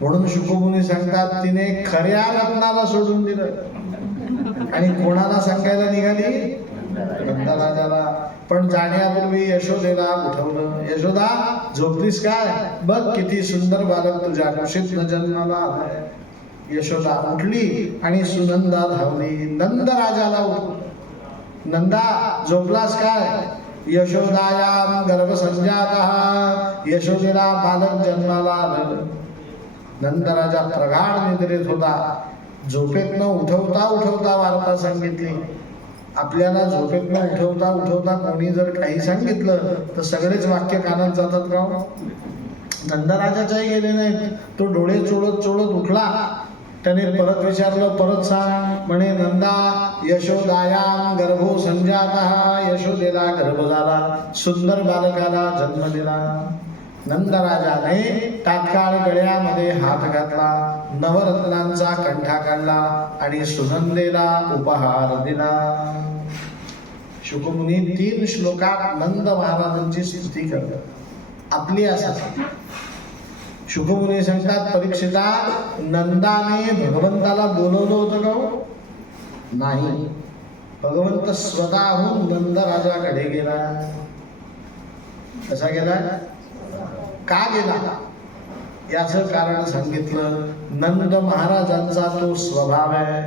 म्हणून शुकमुनी सांगतात, तिने खऱ्या रत्नाला सोडून दिलं आणि कोणाला सांगायला निघाली? नंदराजाला. पण जाण्यापूर्वी यशोदेला उठवलं. यशोदा झोपलीस काय? बघ किती सुंदर बालक तुझ्या कुशीत जन्माला आलाय. यशोदा उठली आणि सुनंदा धावली. नंदराजाला उठवलं. नंदा झोपलास काय? यशोदायाम गर्भसंजातः. यशोदेला बालक जन्माला आलं. नंदराजा प्रगाढ निद्रेत होता. झोपेतनं उठवता उठवता वार्ता सांगितली. आपल्याला झोपेतनं उठवता उठवता कोणी जर काही सांगितलं तर सगळेच वाक्य कानात जातात का? नंदराजाच्याही गेले नाहीत. तो डोळे चोळत चोळत उठला. त्याने परत विचारलं, परत सांग. म्हणे, नंदा यशोदायाम गर्भो संजातः. यशोदेला गर्भ झाला, सुंदर बालकाला जन्म दिला. नंदराजाने तात्काळ गळ्यामध्ये हात घातला, नवरत्नांचा कंठा काढला आणि सुनंदेला उपहार दिला. शुकमुनी 3 श्लोकात नंद महाराजांची स्तुती करतात. आपली असं शुकमुनी सांगतात, परीक्षिता नंदाने भगवंताला बोलवलं होतं का? नाही. भगवंत स्वतःहून नंदराजाकडे गेला. कसा गेला? का गेला? याचं कारण सांगितलं. नंद महाराजांचा तो स्वभाव आहे,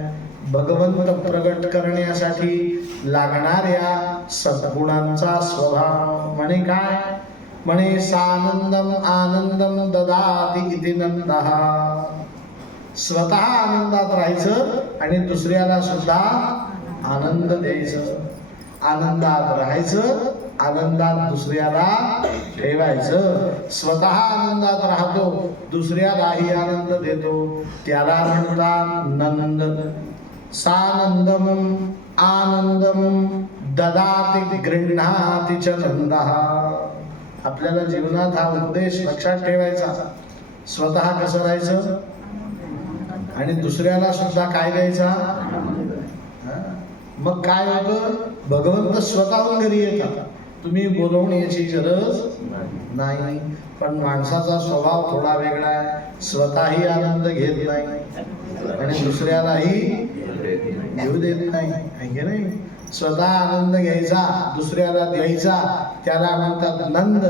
भगवंत प्रगट करण्यासाठी लागणाऱ्या सद्गुणांचा स्वभाव. म्हणे काय? म्हणे सानंदम आनंदम ददाति इति नंदः. स्वतः आनंदात राहायचं आणि दुसऱ्याला सुद्धा आनंद द्यायचं, आनंदात राहायचं, आनंदात दुसऱ्याला ठेवायचं. स्वतः आनंदात राहतो, दुसऱ्यालाही आनंद देतो, त्याला म्हणतात नंद. सानंदम आनंदम ददाति गृह्णाति च नंदः. आपल्याला जीवनात हा उपदेश लक्षात ठेवायचा. स्वतः कसं राहायचं आणि दुसऱ्याला सुद्धा काय द्यायचा. मग काय होतं, भगवंत स्वतःहून घरी येतात. तुम्ही बोलवण्याची गरज नाही. पण माणसाचा स्वभाव थोडा वेगळा आहे. स्वतःही आनंद घेत नाही आणि दुसऱ्यालाही घेऊ देत नाही, आहे की नाही. स्वतः आनंद घ्यायचा, दुसऱ्याला द्यायचा, त्याला म्हणतात नंद.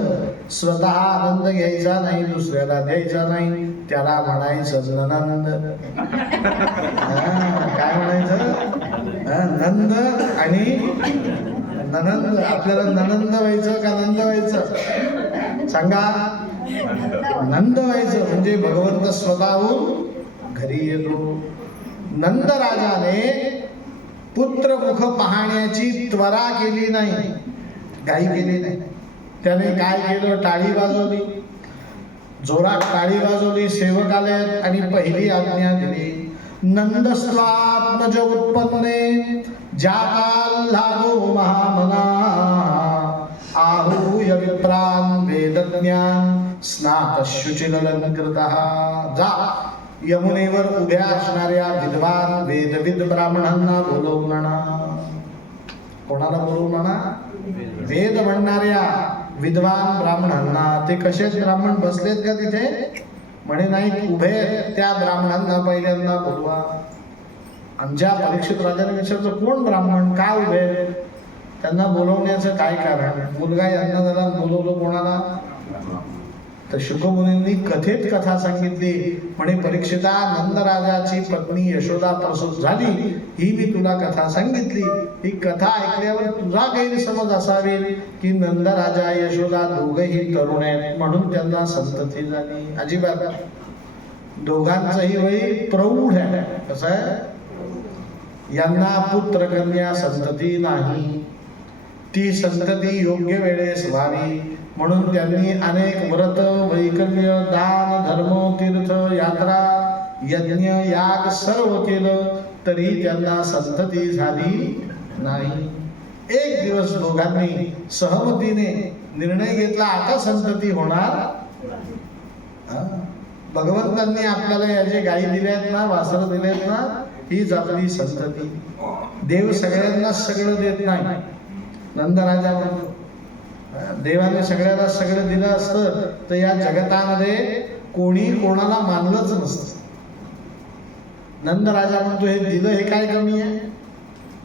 स्वतः आनंद घ्यायचा नाही, दुसऱ्याला द्यायचा नाही, त्याला म्हणायचं ननंद. काय म्हणायचं, नंद आणि ननंद. आपल्याला ननंद व्हायचं का नंद व्हायचं सांगा. नंद व्हायचं म्हणजे भगवंत स्वतःहून घरी येतो. नंद राजाने पुत्रमुख पाहण्याची त्वरा केली नाही, घाई केली नाही. त्याने काय केलं, टाळी वाजवली, जोरात टाळी वाजवली, सेवक आले आणि पहिली आज्ञा दिली. नंदस्त्वात्मज उत्पन्ने जाताल्लादो महामना आहूय विप्रान् वेदज्ञान स्नात शुचिललंकृतः. जा यमुनेवर उभ्या असणाऱ्या विद्वान वेदविद ब्राह्मणांना बोलवून आणा. कोणाला बोलवून आणा, वेद म्हणणाऱ्या विद्वान ब्राह्मणांना. ते कसेच ब्राह्मण बसलेत का तिथे, म्हणे नाही उभे, त्या ब्राह्मणांना पहिल्यांदा बोलवा. आमच्या परीक्षित राजाने विचारलं कोण ब्राह्मण, का उभे, त्यांना बोलवण्याचं काय कारण. मुलगा यांना जरा बोलवलं कोणाला, तर शुकमुनींनी कथेत कथा सांगितली. म्हणे परीक्षिता, नंदराजाची पत्नी यशोदा प्रसूत झाली, ही मी तुला कथा सांगितली. ही कथा ऐकल्यावर तुझा गैरसमज असावी की नंदराजा यशोदा दोघेही तरुण आहेत म्हणून त्यांना संतती झाली. अजिबात, दोघांचंही वय प्रौढ आहे. कसं आहे, यांना पुत्र कन्या संतती नाही, ती संतती योग्य वेळेस व्हावी म्हणून त्यांनी अनेक व्रत वैकल्य दान धर्म तीर्थ यात्रा यज्ञ याग सर्व केलं तरी त्यांना संतती झाली नाही. एक दिवस दोघांनी सहमतीने निर्णय घेतला, आता संतती होणार. भगवंतांनी आपल्याला या जे गायी दिल्यात ना, वासरं दिलेत ना, हीच आपली संतती. देव सगळ्यांना सगळं देत नाही. नंदराजा म्हणतो देवाने सगळ्याला सगळं दिलं असतं तर या जगतामध्ये कोणी कोणाला मानलंच नसतं. नंदराजा म्हणतो हे दिलं हे काय कमी आहे.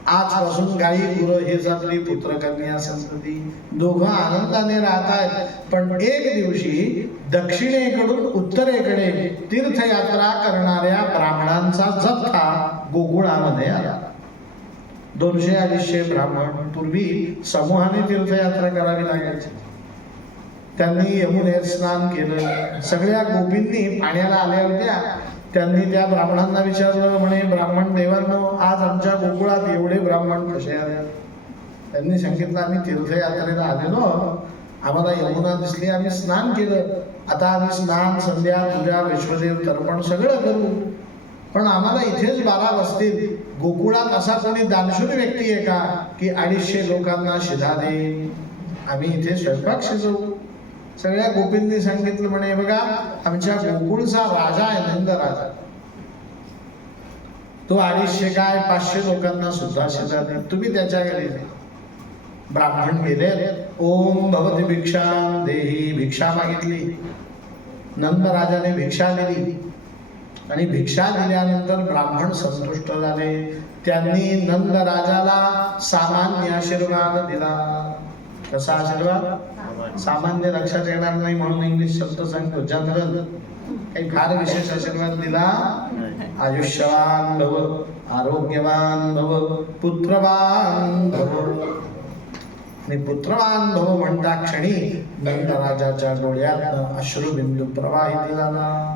आजपासून गायी गुरं हेच आपली पुत्रकन्या संतती. दोघं आनंदाने राहत आहेत. पण एक दिवशी दक्षिणेकडून उत्तरेकडे तीर्थयात्रा करणाऱ्या ब्राह्मणांचा जत्था गोकुळामध्ये आला. 200-250 ब्राह्मण. पूर्वी समूहाने तीर्थयात्रा करावी लागायची. त्यांनी यमुनेत स्नान केलं. सगळ्या गोपींनी पाण्याला आल्या होत्या. त्यांनी त्या ब्राह्मणांना विचारलं, म्हणे ब्राह्मण देवांनो, आज आमच्या गोकुळात एवढे ब्राह्मण कसे आले. त्यांनी सांगितलं आम्ही तीर्थयात्रेला आलेलो, आम्हाला यमुना दिसली, आम्ही स्नान केलं. आता आम्ही स्नान संध्या पूजा विश्वदेव तर्पण सगळं करू, पण आम्हाला इथेच 12 वाजतील. गोकुळात असा कोणी दानशूर व्यक्ती आहे का की 250 लोकांना शिधा दे. आम्ही इथे स्वयंपाक शिजवू. सगळ्या गोपींनी सांगितलं, म्हणे बघा आमच्या गोकुळचा राजा आहे नंदराजा, तो 250 काय 500 लोकांना सुद्धा शिधा दे. तुम्ही त्याच्या घरी जा. ब्राह्मण गेले. ओम भवती भिक्षां देही. भिक्षा मागितली. नंदराजाने भिक्षा दिली आणि भिक्षा दिल्यानंतर ब्राह्मण संतुष्ट झाले. त्यांनी नंदराजाला सामान्य आशीर्वाद दिला. कसा आशीर्वाद, सामान्य लक्षात येणार नाही म्हणून इंग्लिश शब्द सांगतो, जनरल. काही फार विशेष आशीर्वाद दिला. आयुष्यवान भव, आरोग्यवान भव, पुत्रवान भव. आणि पुत्रवान भव म्हणता क्षणी नंदराजाच्या डोळ्यात अश्रुबिंदू प्रवाहित झाला.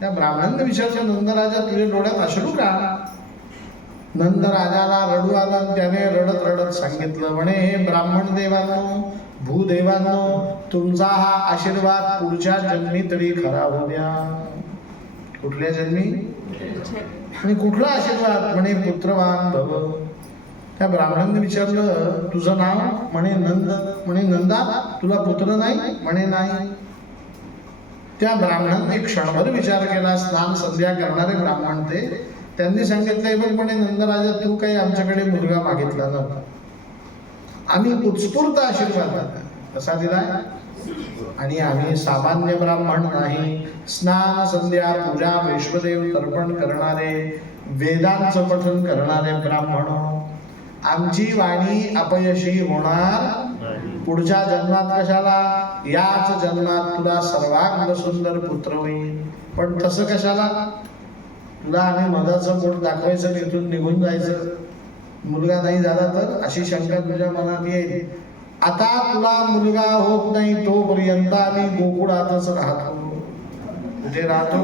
त्या ब्राह्मणाने विचारलं, नंदराजा तुझ्या डोळ्यात अश्रू का. नंद राजाला रडू आलं. त्याने रडत रडत सांगितलं, म्हणे हे ब्राह्मण देवांनो, भूदेवांनो, तुमचा हा आशीर्वाद पुढच्या जन्मी तरी खरा होऊ द्या. कुठल्या जन्मी? आणि कुठला आशीर्वाद? म्हणे पुत्रवान भव. त्या ब्राह्मणांनी विचारलं, तुझं नाव? म्हणे नंद. म्हणे नंदा, तुला पुत्र नाही? म्हणे नाही. त्या ब्राह्मणांनी क्षणभर विचार केला. स्नान संध्या करणारे ब्राह्मण ते. त्यांनी सांगितलंय, बघ म्हणे नंदराजा, तू काही आमच्याकडे मुलगा मागितला नव्हता. आम्ही उत्स्फूर्त आशीर्वाद दिला. कसा दिलाय? आणि आम्ही सामान्य ब्राह्मण नाही. स्नान संध्या पूजा वैश्वदेव तर्पण करणारे, वेदांचं पठन करणारे ब्राह्मण. आमची वाणी अपयशी होणार पुढच्या जन्मात कशाला? याच जन्मात तुला सर्वांग सुंदर पुत्र होईल. पण तसं कशाला? तुला आम्ही मधाचं पोट दाखवायचं, तिथून निघून जायचं. मुलगा नाही झाला तर अशी शंका तुझ्या मनात येईल. आता तुला मुलगा होत नाही तोपर्यंत आम्ही गोकुळातच राहतो. कुठे राहतो?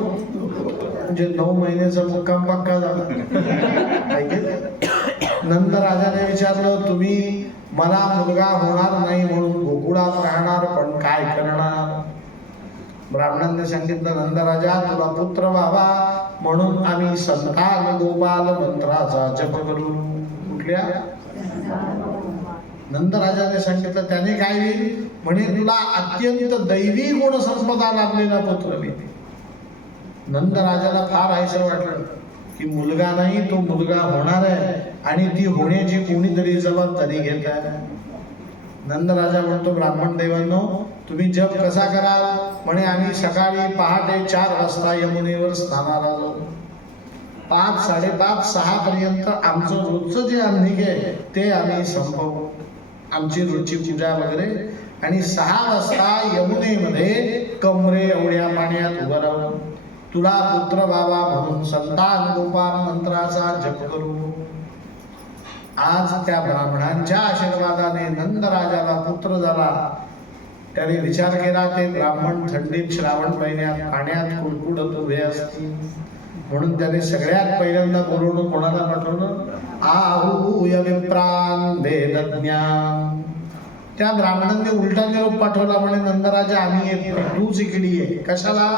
म्हणजे 9 महिन्याचा मुक्काम पक्का झाला. नंद राजाने विचारलं, तुम्ही मला मुलगा होणार नाही म्हणून गोकुळात राहणार, पण काय करणार? ब्राह्मणांनी सांगितलं, नंद राजा, तुला पुत्र व्हावा म्हणून आम्ही संतान गोपाल मंत्राचा जप करू. कुठल्या? नंद राजाने सांगितलं, त्याने काय होईल? म्हणे तुला अत्यंत दैवी गुण संपदा लाभलेला पुत्र होईल. नंद राजाला फार आयसं वाटलं की मुलगा नाही, तो मुलगा होणार आहे आणि ती होण्याची कोणीतरी जबाबदारी घेत आहे. नंद राजा म्हणतो, ब्राह्मण देवांनो, तुम्ही जप कसा कराल? म्हणे आम्ही सकाळी पहाटे 4 वाजता यमुनेवर स्नानाला जाऊ. 5, 5:30, 6 पर्यंत आमचं रोजचं जे अन्निक आहे ते आम्ही संपवू, आमची रोजची पूजा वगैरे. आणि 6 वाजता यमुनेमध्ये कमरे एवढ्या पाण्यात उभं राहू. तुला पुत्र व्हावा म्हणून संतान गोपाल मंत्राचा जप करू. आज त्या ब्राह्मणांच्या आशीर्वादाने नंद राजाला पुत्र झाला. त्याने विचार केला, ते ब्राह्मण थंडीत श्रावण महिन्यात पाण्यात कुडकुडत उभे असतील, म्हणून त्याने सगळ्यात पहिल्यांदा बोलवणं कोणाला पाठवलं? आहूय विप्रान वेदज्ञान. त्या ब्राह्मणांनी उलटा निरोप पाठवला. म्हणे नंदराजा, आम्ही येत नाही, तूच इकडे ये. कशाला?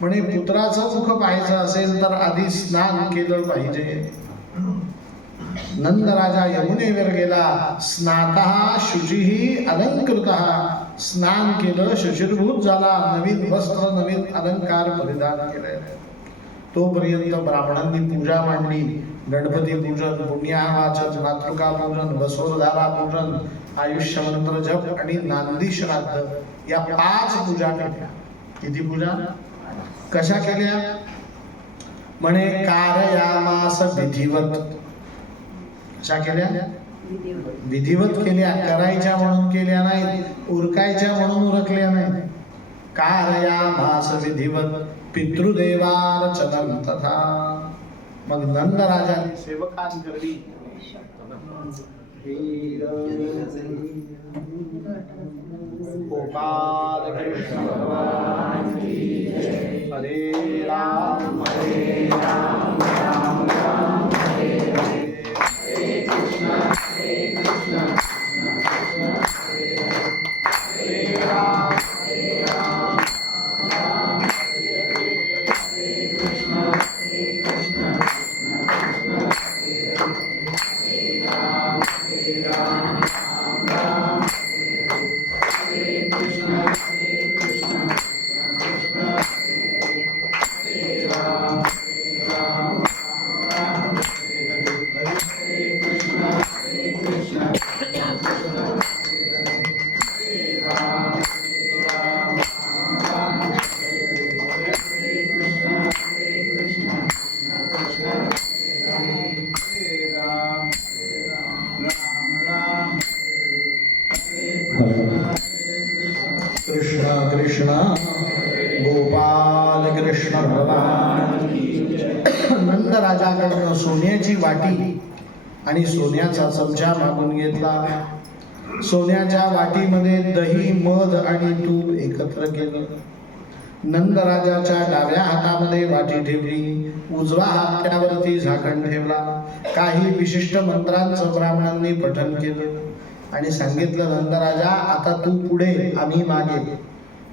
म्हणे पुत्राचं मुख पाहायचं असेल तर आधी स्नान केलं पाहिजे. नंद राजा यमुनेवर गेला. स्नातः शुचिः अलंकृतः. स्नान केलं, शुचिर्भूत झाला, नवीन वस्त्र नवीन अलंकार परिधान केले. तोपर्यंत ब्राह्मणांनी पूजा मांडली. गणपती पूजन, पुण्यावाचन, मातृका पूजन, बसवधारा पूजन, आयुष्य मंत्र जप आणि नांदी श्राद्ध या 5 पूजा केल्या. किती पूजा? कशा केल्या? म्हणे कारयामास विधिवत. कशा केल्या? विधिवत केल्या. करायच्या म्हणून केल्या नाही, उरकायच्या म्हणून उरकल्या नाही. कारयामास विधिवत पितृदेवार्चनं तथा. मग नंद राजाने सेवकांकरवी गोपाल कृष्ण भगवान की जय. हरे राम हरे राम राम राम हरे हरे, हरे कृष्ण कृष्ण कृष्ण हरे हरे, हरे राम राम राम हरे हरे, हरे कृष्ण कृष्ण कृष्ण हरे हरे, हरे राम राम राम हरे हरे, हरे कृष्ण कृष्ण कृष्ण हरे हरे, हरे राम राम राम हरे हरे, हरे कृष्ण कृष्ण कृष्ण हरे हरे, हरे राम राम राम हरे हरे, हरे कृष्ण कृष्ण कृष्ण हरे हरे, हरे राम राम कृष्ण कृष्ण गोपाल कृष्ण भगवान. नंद राजाकडनं सोन्याची वाटी आणि सोन्याचा चमचा मागून घेतला. सोन्याच्या वाटीमध्ये दही, मध आणि तूप एकत्र केलं. नंदराजाच्या डाव्या हातामध्ये वाटी ठेवली, उजवा हात त्यावरती झाकण ठेवला. काही विशिष्ट मंत्रांचं ब्राह्मणांनी पठण केलं आणि सांगितलं, नंदराजा आता तू पुढे, आम्ही मागे.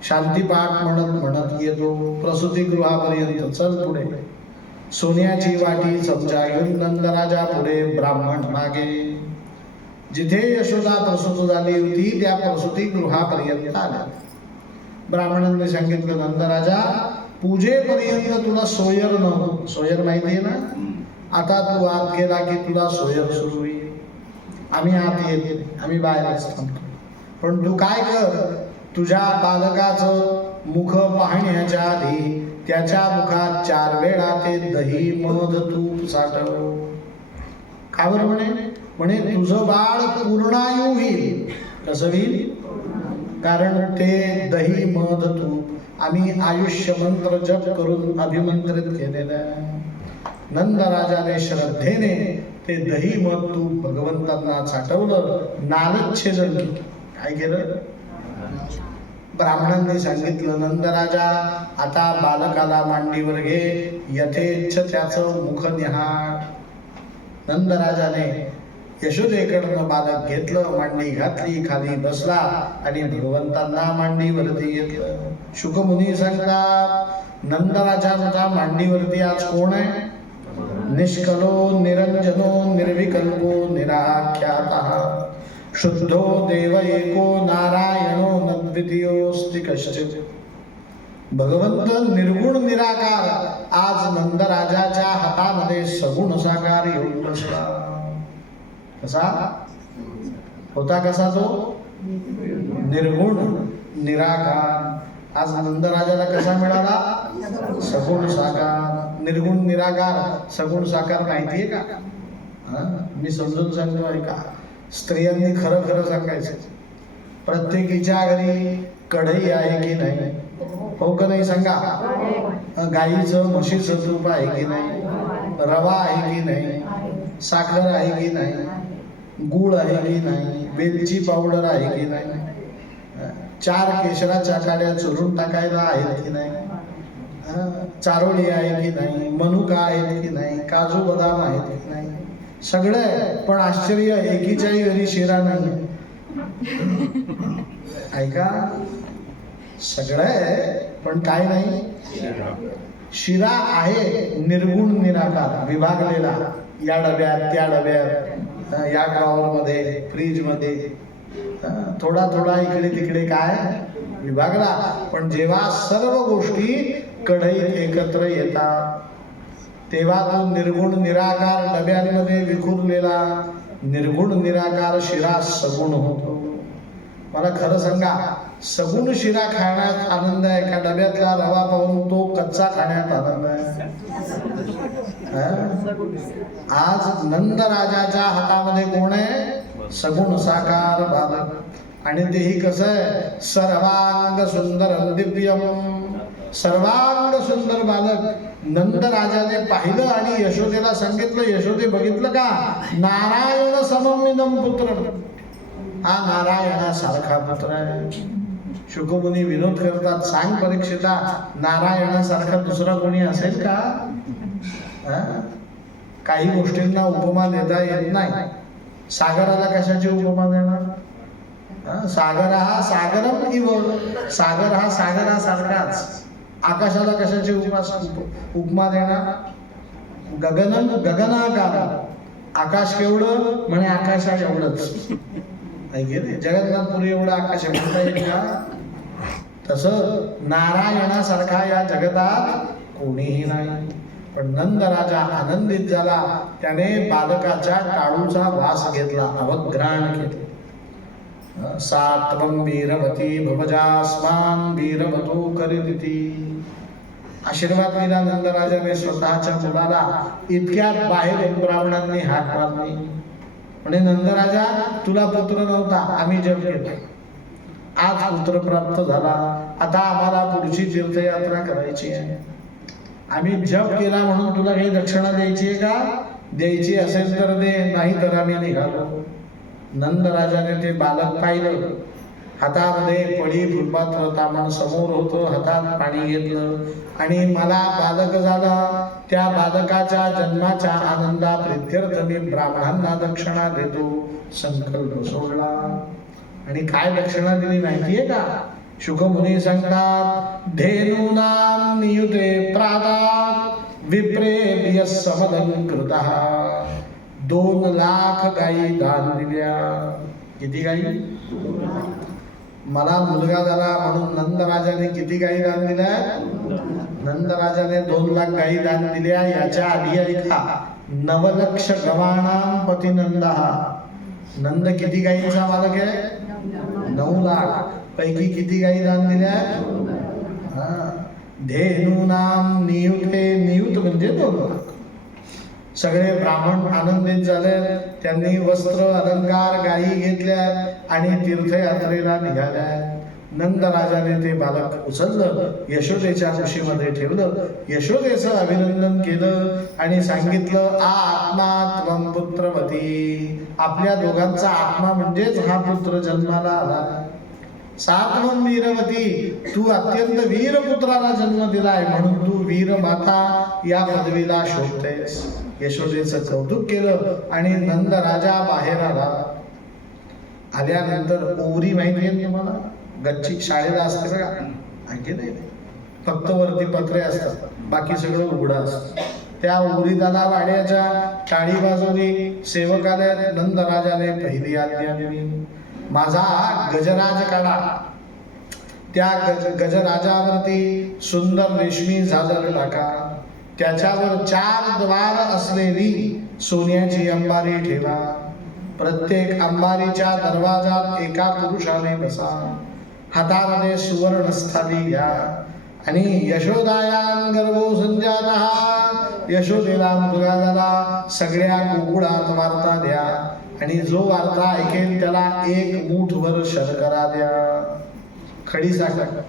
शांतीपाठ म्हणत म्हणत येतो, प्रसूतिगृहापर्यंत चल पुढे. सोन्याची वाटी चमचा घेऊन नंदराजा पुढे, ब्राह्मण मागे. जिथे यशोदा प्रसूत झाली होती त्या प्रसूतिगृहापर्यंत आल्या. ब्राह्मणांनी सांगितलं, नंदराजा पूजेपर्यंत तुला सोयर नव्हतं. सोयर माहिती आहे ना? आता तू आत गेला की तुला सोयर सुरू होईल. आम्ही आत येत, आम्ही बाहेरच थांबतो. पण तू काय कर, तुझ्या बालकाचं मुख पाहण्याच्या आधी त्याच्या मुखात 4 वेळा ते दही मध तूप साठव. का बरं म्हणे तुझं बाळ पूर्णायू होईल. कसं होईल? कारण ते दही मध तूप आम्ही आयुष्य मंत्र जप करून अभिमंत्रित केलेलं आहे. नंदराजाने श्रद्धेने ते दही मध तूप भगवंतांना साठवलं, नालच्छेदन केलं. काय केलं? ब्राह्मणांनी सांगितलं, नंदराजा आता बालकाला मांडीवर घे, यथेच्छ त्याचं मुख निहाळ. नंदराजाने यशोदेकडनं बालक घेतलं, मांडी घातली, खाली बसला आणि भगवंतांना मांडीवरती घेतलं. शुकमुनी सांगतात, नंदराजाच्या मांडीवरती आज कोण आहे? निष्कलो निरंजनो निर्विकल्पो निराख्यातः शुद्धो देव एको नारायणो नद्वितीयोस्ति कश्चित्. भगवंत निर्गुण निराकार आज नंदराजाच्या हातामध्ये सगुण साकार येऊन बसला. कसा होता? कसा तो? निर्गुण निराकार. आज नंदराजाला कसा मिळाला? सगुण साकार. निर्गुण निराकार सगुण साकार माहितीये का? मी समजून सांगतो ऐका. स्त्रियांनी खरं खरं सांगायचं. प्रत्येकीच्या घरी कढई आहे की नाही? हो का नाही सांगा? गाईचं म्हशीचं तूप आहे की नाही? रवा आहे की नाही? साखर आहे की नाही? गूळ आहे की नाही? वेलची पावडर आहे की नाही? 4 केशराच्या काड्या चुरून टाकायला आहेत की नाही? चारोळी आहे की नाही? मनुका आहेत की नाही? काजू बदाम आहेत की नाही? सगळं आहे, पण आश्चर्य एकीच्याही घरी शिरा नाही. ऐका, सगळं आहे पण काय नाही? शिरा आहे निर्गुण निराकार, विभागलेला. या डब्यात, त्या डब्यात, या ड्रॉवर मध्ये, फ्रीज मध्ये, थोडा थोडा इकडे तिकडे काय विभागला. पण जेव्हा सर्व गोष्टी कढईत एकत्र येतात तेव्हा तो निर्गुण निराकार डब्यांमध्ये विखुरलेला निर्गुण निराकार शिरा सगुण होतो. मला खरं सांगा, सगुण शिरा खाण्यात आनंद आहे का डब्यातला रवा पाहून तो कच्चा खाण्यात आनंद आहे? आज नंदराजाच्या हातामध्ये कोण आहे? सगुण साकार बालक. आणि तेही कसं आहे? सर्वांग सुंदर दिव्यम. सर्वांग सुंदर बालक. नंदराजाने पाहिलं आणि यशोदेला सांगितलं, यशोदे बघितलं का? नारायण सममिदम पुत्र. हा नारायणासारखा पुत्र आहे. शुकमुनी विनोद करतात, सांग परीक्षिता, नारायणासारखा दुसरा कोणी असेल का? काही गोष्टींना उपमा देता येत नाही. सागराला कशाची उपमा देणार? सागर हा सागरम इव. सागर हा सागरासारखाच. आकाशाला कशाची उपमा देणार? गगनम गगनाकार. आकाश केवढं? म्हणे आकाशा एवढंच. जगन्नाथपुरी एवढं आकाश म्हणता येईल का? तसं नारायणासारखा या जगतात कोणीही नाही. पण नंदराजा आनंदित झाला. त्याने बालकाच्या टाळूचा वास घेतला, अवघ्राण घेतला. सात्वं वीरवती भवजास्मान वीरवतो करिदिती. आशीर्वाद दिला नंदराजाने स्वतःच्या मुलाला. इतक्यात बाहेर ब्राह्मणांनी हाक मारली. म्हणे, नंदराजा तुला पुत्र नव्हता, आम्ही जप केला, आज पुत्र प्राप्त झाला. आता आम्हाला पुढची तीर्थयात्रा करायची आहे. आम्ही जप केला म्हणून तुला काही दक्षिणा द्यायची आहे का? द्यायची असेल तर दे, नाही तर आम्ही निघालो. नंदराजाने ते बालक पाहिलं. हातामध्ये पडी फुलपात्र तामण समोर होतं, हातात पाणी घेतलं आणि मला बालक झाला, त्या बालकाच्या जन्माच्या आनंदा प्रित्यर्थ मी ब्राह्मणांना दक्षिणा देतो संकल्प सोडला. आणि काय दक्षिणा दिली माहितीये का? शुकमुनी सांगतात, धेनूनां नियुते प्रादात् विप्रेभ्यः समदं कृतः. 2 लाख गायी दान दिल्या. किती गायी? मला मुलगा झाला म्हणून नंदराजाने किती गायी दान दिल्या? नंदराजाने 2 लाख गायी दान दिल्या. याच्या आधी ऐका, 9 लक्ष गवाणां पती नंदः. नंद किती गायींचा मालक आहे? 9 लाख पैकी किती गायी दान दिल्या? धेनूनां नियुते, नियुत म्हणजे 2 लाख. सगळे ब्राह्मण आनंदित झाले. त्यांनी वस्त्र अलंकार गायी घेतल्या आणि तीर्थयात्रेला निघाल्या. नंदराजाने ते बालक उचललं, यशोदेच्या कुशीमध्ये ठेवलं, यशोदेचं अभिनंदन केलं आणि सांगितलं, आत्मा त्वं पुत्रवती. आपल्या दोघांचा आत्मा म्हणजेच हा पुत्र जन्माला आला. सात्वं वीरवती, तू अत्यंत वीर पुत्राला जन्म दिलाय म्हणून तू वीर माता या पदवीला शोभतेस. यशोदेचं कौतुक केलं आणि नंद राजा बाहेर आला. आल्यानंतर ओरी माहिती आहे तुम्हाला? गच्ची शाळेला असते बघा, आणखी नाही, फक्त वरती पत्रे असतात, बाकी सगळं उघडं असतं. त्या ओरीदाला वाड्याच्या टाळी वाजवली. सेवक आले. नंदराजाने पहिली आज्ञा दिली, माझा गजराज काढा. त्या गजराजावरती सुंदर रेशमी झालर टाका. त्याच्यावर 4 द्वार असलेली सोन्याची अंबारी ठेवा. प्रत्येक अंबारीच्या दरवाजात एका पुरुषाने बसा. हातामध्ये सुवर्ण स्थाली घ्या आणि यशोदायां गर्भो संजातः, यशोदेला मुलगा झाला, सगळ्या गोकुळात वार्ता द्या आणि जो वार्ता ऐकेल त्याला 1 मूठभर शर्करा द्या. खडी साखर,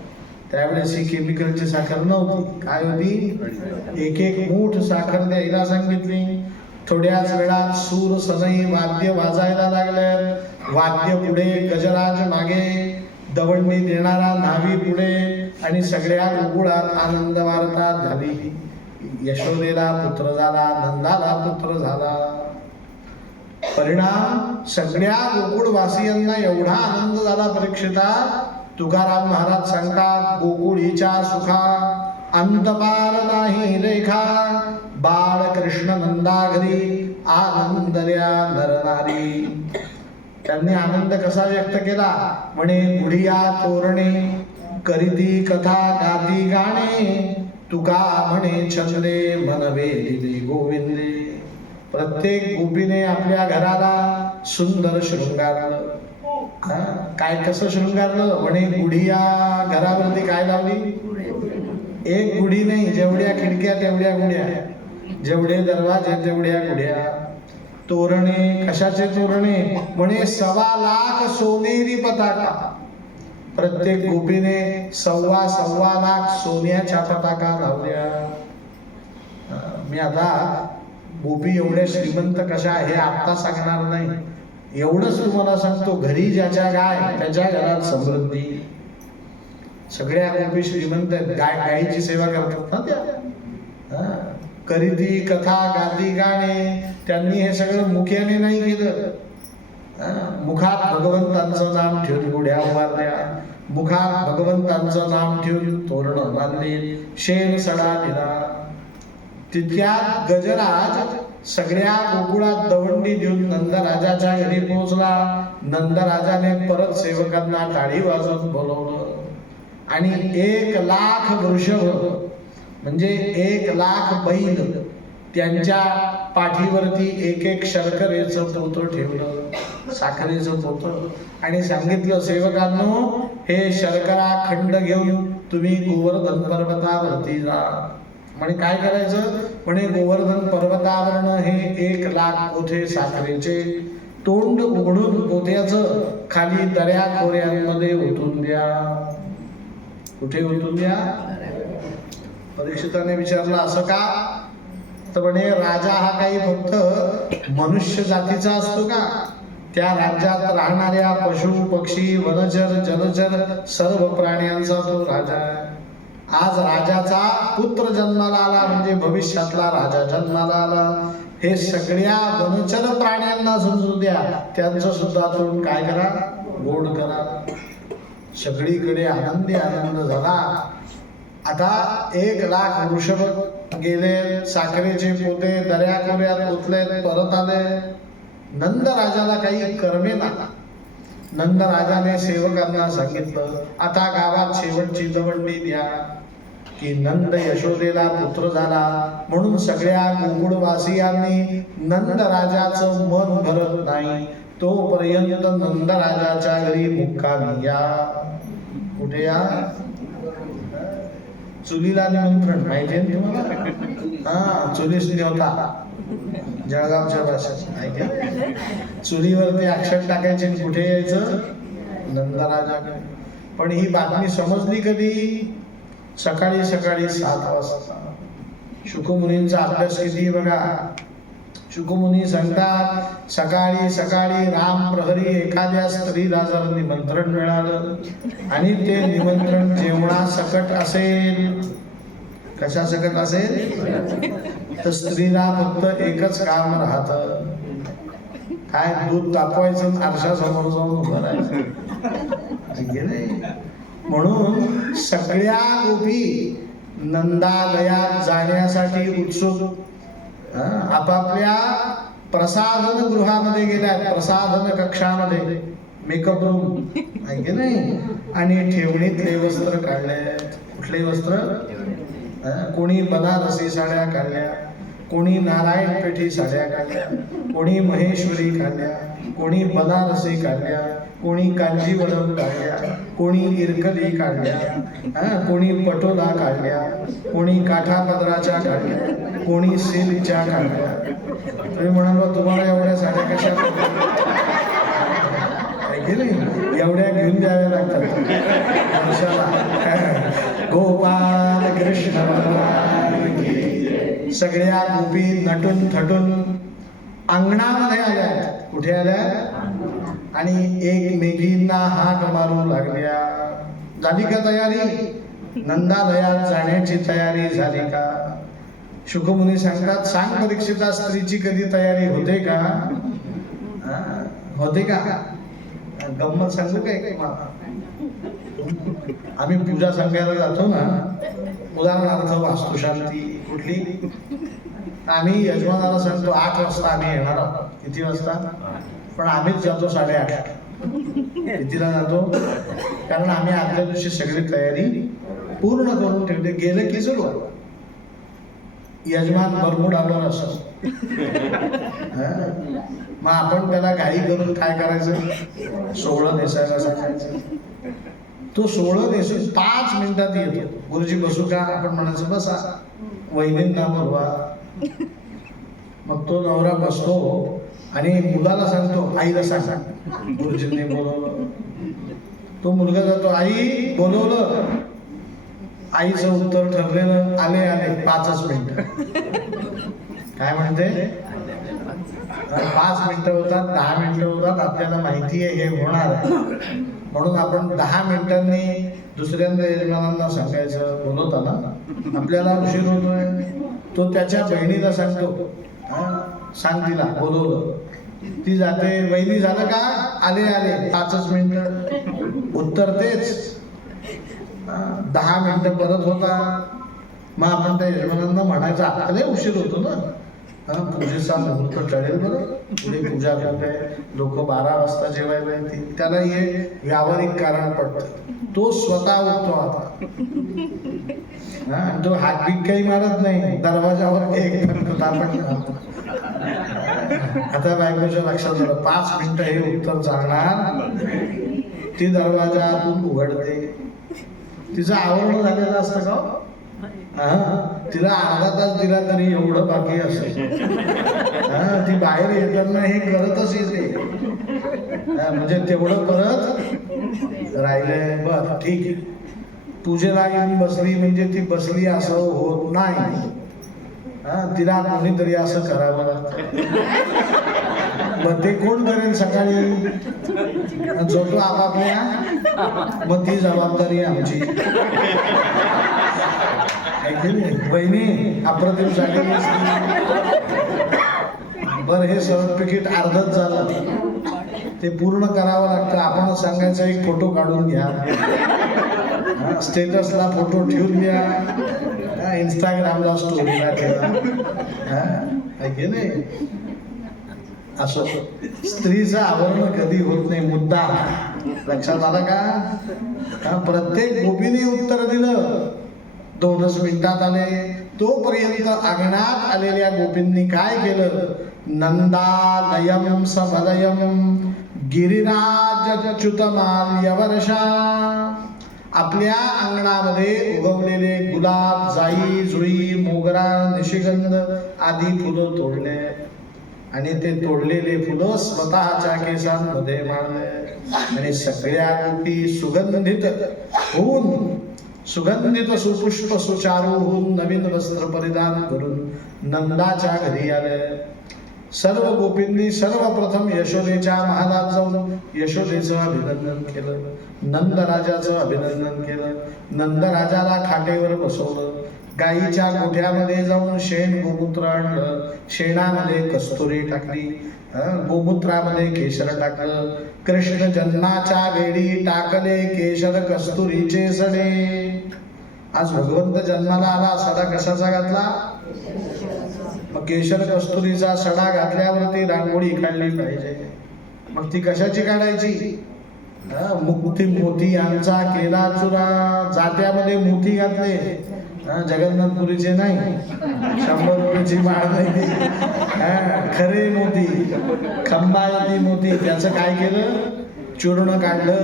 त्यावेळेस ही केमिकलची साखर नव्हती. काय होती? 1 मूठ साखर द्यायला सांगितली. थोड्याच वेळात सूर सनई वाद्य वाजायला लागले. वाद्य पुढे, गजराज मागे, दवंडी देणारा न्हावी पुढे आणि सगळ्या गोकुळात आनंद वार्ता झाली. यशोदेला पुत्र झाला, नंदाला पुत्र झाला. परिणाम सगळ्या गोकुळवासियांना एवढा आनंद झाला परीक्षिता, तुकाराम महाराज सांगतात, गोकुळीच्या सुखा अंतपार नाही रेखा. बाळ कृष्ण नंदाघरी आनंदल्या नरनारी. त्यांनी आनंद कसा व्यक्त केला? म्हणे, गुढिया तोरणे करीती कथा गाती गाणे. तुका म्हणे छंदे मनवे दिले गोविंदे. प्रत्येक गोपीने आपल्या घराला सुंदर शृंगारलं. काय कसं शृंगारलं? म्हणे, गुढिया घरावरती काय लावली? 1 गुढी नाही, जेवढ्या खिडक्या तेवढ्या गुढ्या, जेवढे दरवाजे तेवढ्या गुढ्या. तोरणे, कशाचे तोरणे? म्हणे 1.25 लाख सोनेरी पताका. प्रत्येक गोपीने 1.25 लाख सोन्याच्या पताका लावल्या. मी आता गोपी एवढ्या श्रीमंत कशा हे आता सांगणार नाही. एवढंच तुम्हाला सांगतो, घरी ज्याच्या गाय त्याच्या घरात समृद्धी. सगळ्या गोपी श्रीमंत आहेत, गायीची सेवा करतात ना त्या. करीती कथा गाती गाणे. त्यांनी हे सगळं मुख्याने नाही केलं. मुखात भगवंतांचं नाम ठेवून गुढ्या उभारल्या, मुखात भगवंतांचं नाम ठेवून तोरण बांधले, शेण सडा दिला. तितक्यात गजराज सगळ्या गोकुळात दवंडी देऊन नंदराजाच्या घरी पोहोचला. नंदराजाने परत सेवकांना टाळी वाजवून बोलवलं आणि 1 लाख वृषभ म्हणजे 1 लाख बैल त्यांच्या पाठीवरती 1 शर्करेचं पोतं ठेवलं, साखरेचं पोतं, आणि सांगितलं, सेवकांनो, हे शर्करा खंड घेऊन तुम्ही गोवर्धन पर्वतावरती जा. म्हणे काय करायचं? म्हणे गोवर्धन पर्वतावरनं हे 1 लाख पोथे साखरेचे तोंड उघडून पोथ्याचं खाली दऱ्या खोऱ्यांमध्ये ओतून द्या. कुठे ओतून द्या? परीक्षिताने विचारलं, असं का? तर म्हणे, राजा हा काही फक्त मनुष्य जातीचा असतो का? त्या राज्यात राहणाऱ्या पशु पक्षी वनचर जलचर सर्व प्राण्यांचा तो राजा आहे. आज राजाचा पुत्र जन्माला आला म्हणजे भविष्यातला राजा जन्माला आला. हे सगळ्या वनचर प्राण्यांना समजून द्या, त्यांचं सुद्धा तोंड काय करा, गोड करा. सगळीकडे आनंदी आनंद झाला. आता 1,00,000 वृषभ गेले, साखरेचे पोते दर्या खोऱ्यात उतले, परत आले. नंद राजाला काही करमेना. नंद राजाने सेवकांना सांगितलं, आता गावात शेवटची दवंडी द्या की नंद यशोदेला पुत्र झाला म्हणून सगळ्या गोकुळवासियांनी नंद राजाचं मन भरत नाही तोपर्यंत नंद राजाच्या घरी मुक्कामी या. कुठे या? चुलीला निमंत्रण माहिती आहे तुम्हाला? हा, चुलीस होता जळगावच्या भाषेत माहिती. चुलीवरती अक्षर टाकायचे, कुठे यायचं? नंदराजाकडे. पण ही बातमी समजली कधी? सकाळी सकाळी 7 वाजता. शुकमुनींचा अभ्यास किती बघा. शुकमुनी सांगतात सकाळी सकाळी राम प्रहरी एखाद्या स्त्रीला जर निमंत्रण मिळालं आणि ते निमंत्रण जेवणा सकट असेल, कशा सकट असेल, तर स्त्रीला फक्त एकच काम राहतं, काय दूध तापवायचं, आरशासमोर जाऊन उभं राहायचं. म्हणून सगळ्या गोपी नंदालयात जाण्यासाठी उत्सुक आपापल्या प्रसाधन गृहामध्ये गेल्या, प्रसाधन कक्षामध्ये, मेकअप रूम आहे की नाही, आणि ठेवणीतले वस्त्र काढले. कुठले वस्त्र? कोणी बनारसी साड्या काढल्या, कोणी नारायण पेठी साड्या काढल्या, कोणी महेश्वरी काढल्या, कोणी बनारसी काढल्या, कोणी कांजीवरम काढल्या, कोणी इरकली काढल्या, कोणी पटोला काढल्या, कोणी काठापदराच्या काढल्या, कोणी सिल्कच्या काढल्या. तुम्ही म्हणालो तुम्हाला एवढ्या साड्या कशा एवढ्या घेऊन द्याव्या लागतात वर्षाला. गोपाल कृष्ण भगवान की. सगळ्या गोपी नटून थटून अंगणामध्ये आल्या. कुठे आल्या? आणि एकमेकींना हाक मारू लागल्या. झाली का तयारी? नंदालयात जाण्याची तयारी झाली का? शुकमुनी सांगतात, सांग परीक्षिता, स्त्रीची कधी तयारी होते का? होते का? गंमत सांगू काय तुम्हाला? आम्ही पूजा सांगायला जातो ना, उदाहरणार्थ वास्तुशांती कुठली, आम्ही यजमानाला सांगतो 8 वाजता आम्ही येणार आहोत. किती वाजता? पण आम्हीच जातो 8:30. कितीला जातो? कारण आम्ही आदल्या दिवशी सगळी तयारी पूर्ण करून ठेवते. गेलं की सुरुवात. यजमान बरमुडावर असतो. मग आपण त्याला घाई करून काय करायचं? 16 नेसायला सांगायचं. तो 16 नेसून 5 मिनिटात येतो. गुरुजी बसू का? आपण म्हणायचं बसा. वहिनींना बोलवा. मग तो नवरा बसतो आणि मुलाला सांगतो आईला सांगा गुरुजींनी बोलवलं. तो मुलगा जातो, आई बोलवलं. आईचं उत्तर ठरलेलं, आले आले 5 मिनिटं. काय म्हणते? 5 मिनिटं होतात, 10 मिनिटं होतात. आपल्याला माहिती आहे हे होणार आहे, म्हणून आपण 10 मिनिटांनी दुसऱ्यांदा यजमानांना सांगायचं बोलवताना आपल्याला उशीर होतोय. तो त्याच्या बहिणीला सांगतो, सांग तिला बोलवलं. ती जाते, वहिनी झालं का? आले आले 5 मिनिटं. उत्तर तेच. 10 मिनिटं परत होता. मग आपण त्या यजमानांना म्हणायचं आपल्याला उशीर होतो ना, पूजेचा मुहूर्त टळेल बरं, पुढे पूजा करते, लोक 12 वाजता जेवायला येतील. त्याला हे व्यावहारिक कारण पडतं. तो स्वतः उठतो आता. तो हातबीक काही मारत नाही, दरवाजावर एक आपण. आता बायकोच्या लक्षात आलं 5 मिनिटं हे उत्तर चालणार. ती दरवाजातून उघडते. तिचं आवरण झालेलं असतं का? तिला अर्धा तास दिला तरी एवढं बाकी असेल. ती बाहेर येताना हे करतच येते. म्हणजे तेवढं करत राहिले. बर ठीक. पूजेला येऊन बसली म्हणजे ती बसली असं होत नाही. तिला कोणीतरी असं करावं लागतं. मग ते कोण करेल सकाळी? झोपला आपापल्या, मग ती जबाबदारी आमची. बहिणी अप्रतिम झालेली बर, हे सर्टिफिकेट अर्धच झालं, ते पूर्ण करावं लागतं. आपण सांगायचं एक फोटो काढून घ्या, स्टेटसला फोटो ठेवून द्या, इंस्टाग्रामला स्टोरीला ठेवा. आहे नाही? असं स्त्रीचं आवरण कधी होत नाही. मुद्दा लक्षात आला का? प्रत्येक गोपीने उत्तर दिलं. 2च मिनिटात आले. तोपर्यंत अंगणात आलेल्या गोपींनी काय केलं? नंदालयम सबलयम गिरिराजच्युतमाल्यवर्षा, आपल्या अंगणामध्ये उगवलेले गुलाब, जाई, जुई, मोगरा, निशिगंध आदी फुलं तोडले आणि ते तोडलेले फुलं स्वतःच्या केसांमध्ये मारले आणि सगळ्या गोपी सुगंधित होऊन, सुगंधित सुपुष्प सुचारू होऊन नवीन वस्त्र परिधान करून नंदाच्या घरी आले. सर्व गोपींनी सर्वप्रथम यशोदेच्या महालात जाऊन यशोदेचं अभिनंदन केलं, नंदराजाचं अभिनंदन केलं. नंदराजाला खाटेवर बसवलं, गायीच्या गोठ्यामध्ये जाऊन शेण गोमूत्र आणलं, शेणामध्ये कस्तुरी टाकली, गोमूत्रामध्ये केशर टाकलं. कृष्ण जन्माच्या वेळी टाकले केशर कस्तुरीचे सडे. आज भगवंत जन्माला आला, सडा कशाचा घातला? मग केशर कस्तुरीचा सडा घातल्यावरती रांगोळी काढली पाहिजे. मग ती कशाची काढायची? मुक्ती मोती यांचा केला चुरा. जात्यामध्ये मोती घातले, जगन्नाथपुरीचे नाही, 100 रुपयाची माळ नाही, खरे मोती, खंबायती मोती. त्याचं काय केलं? चूर्ण काढलं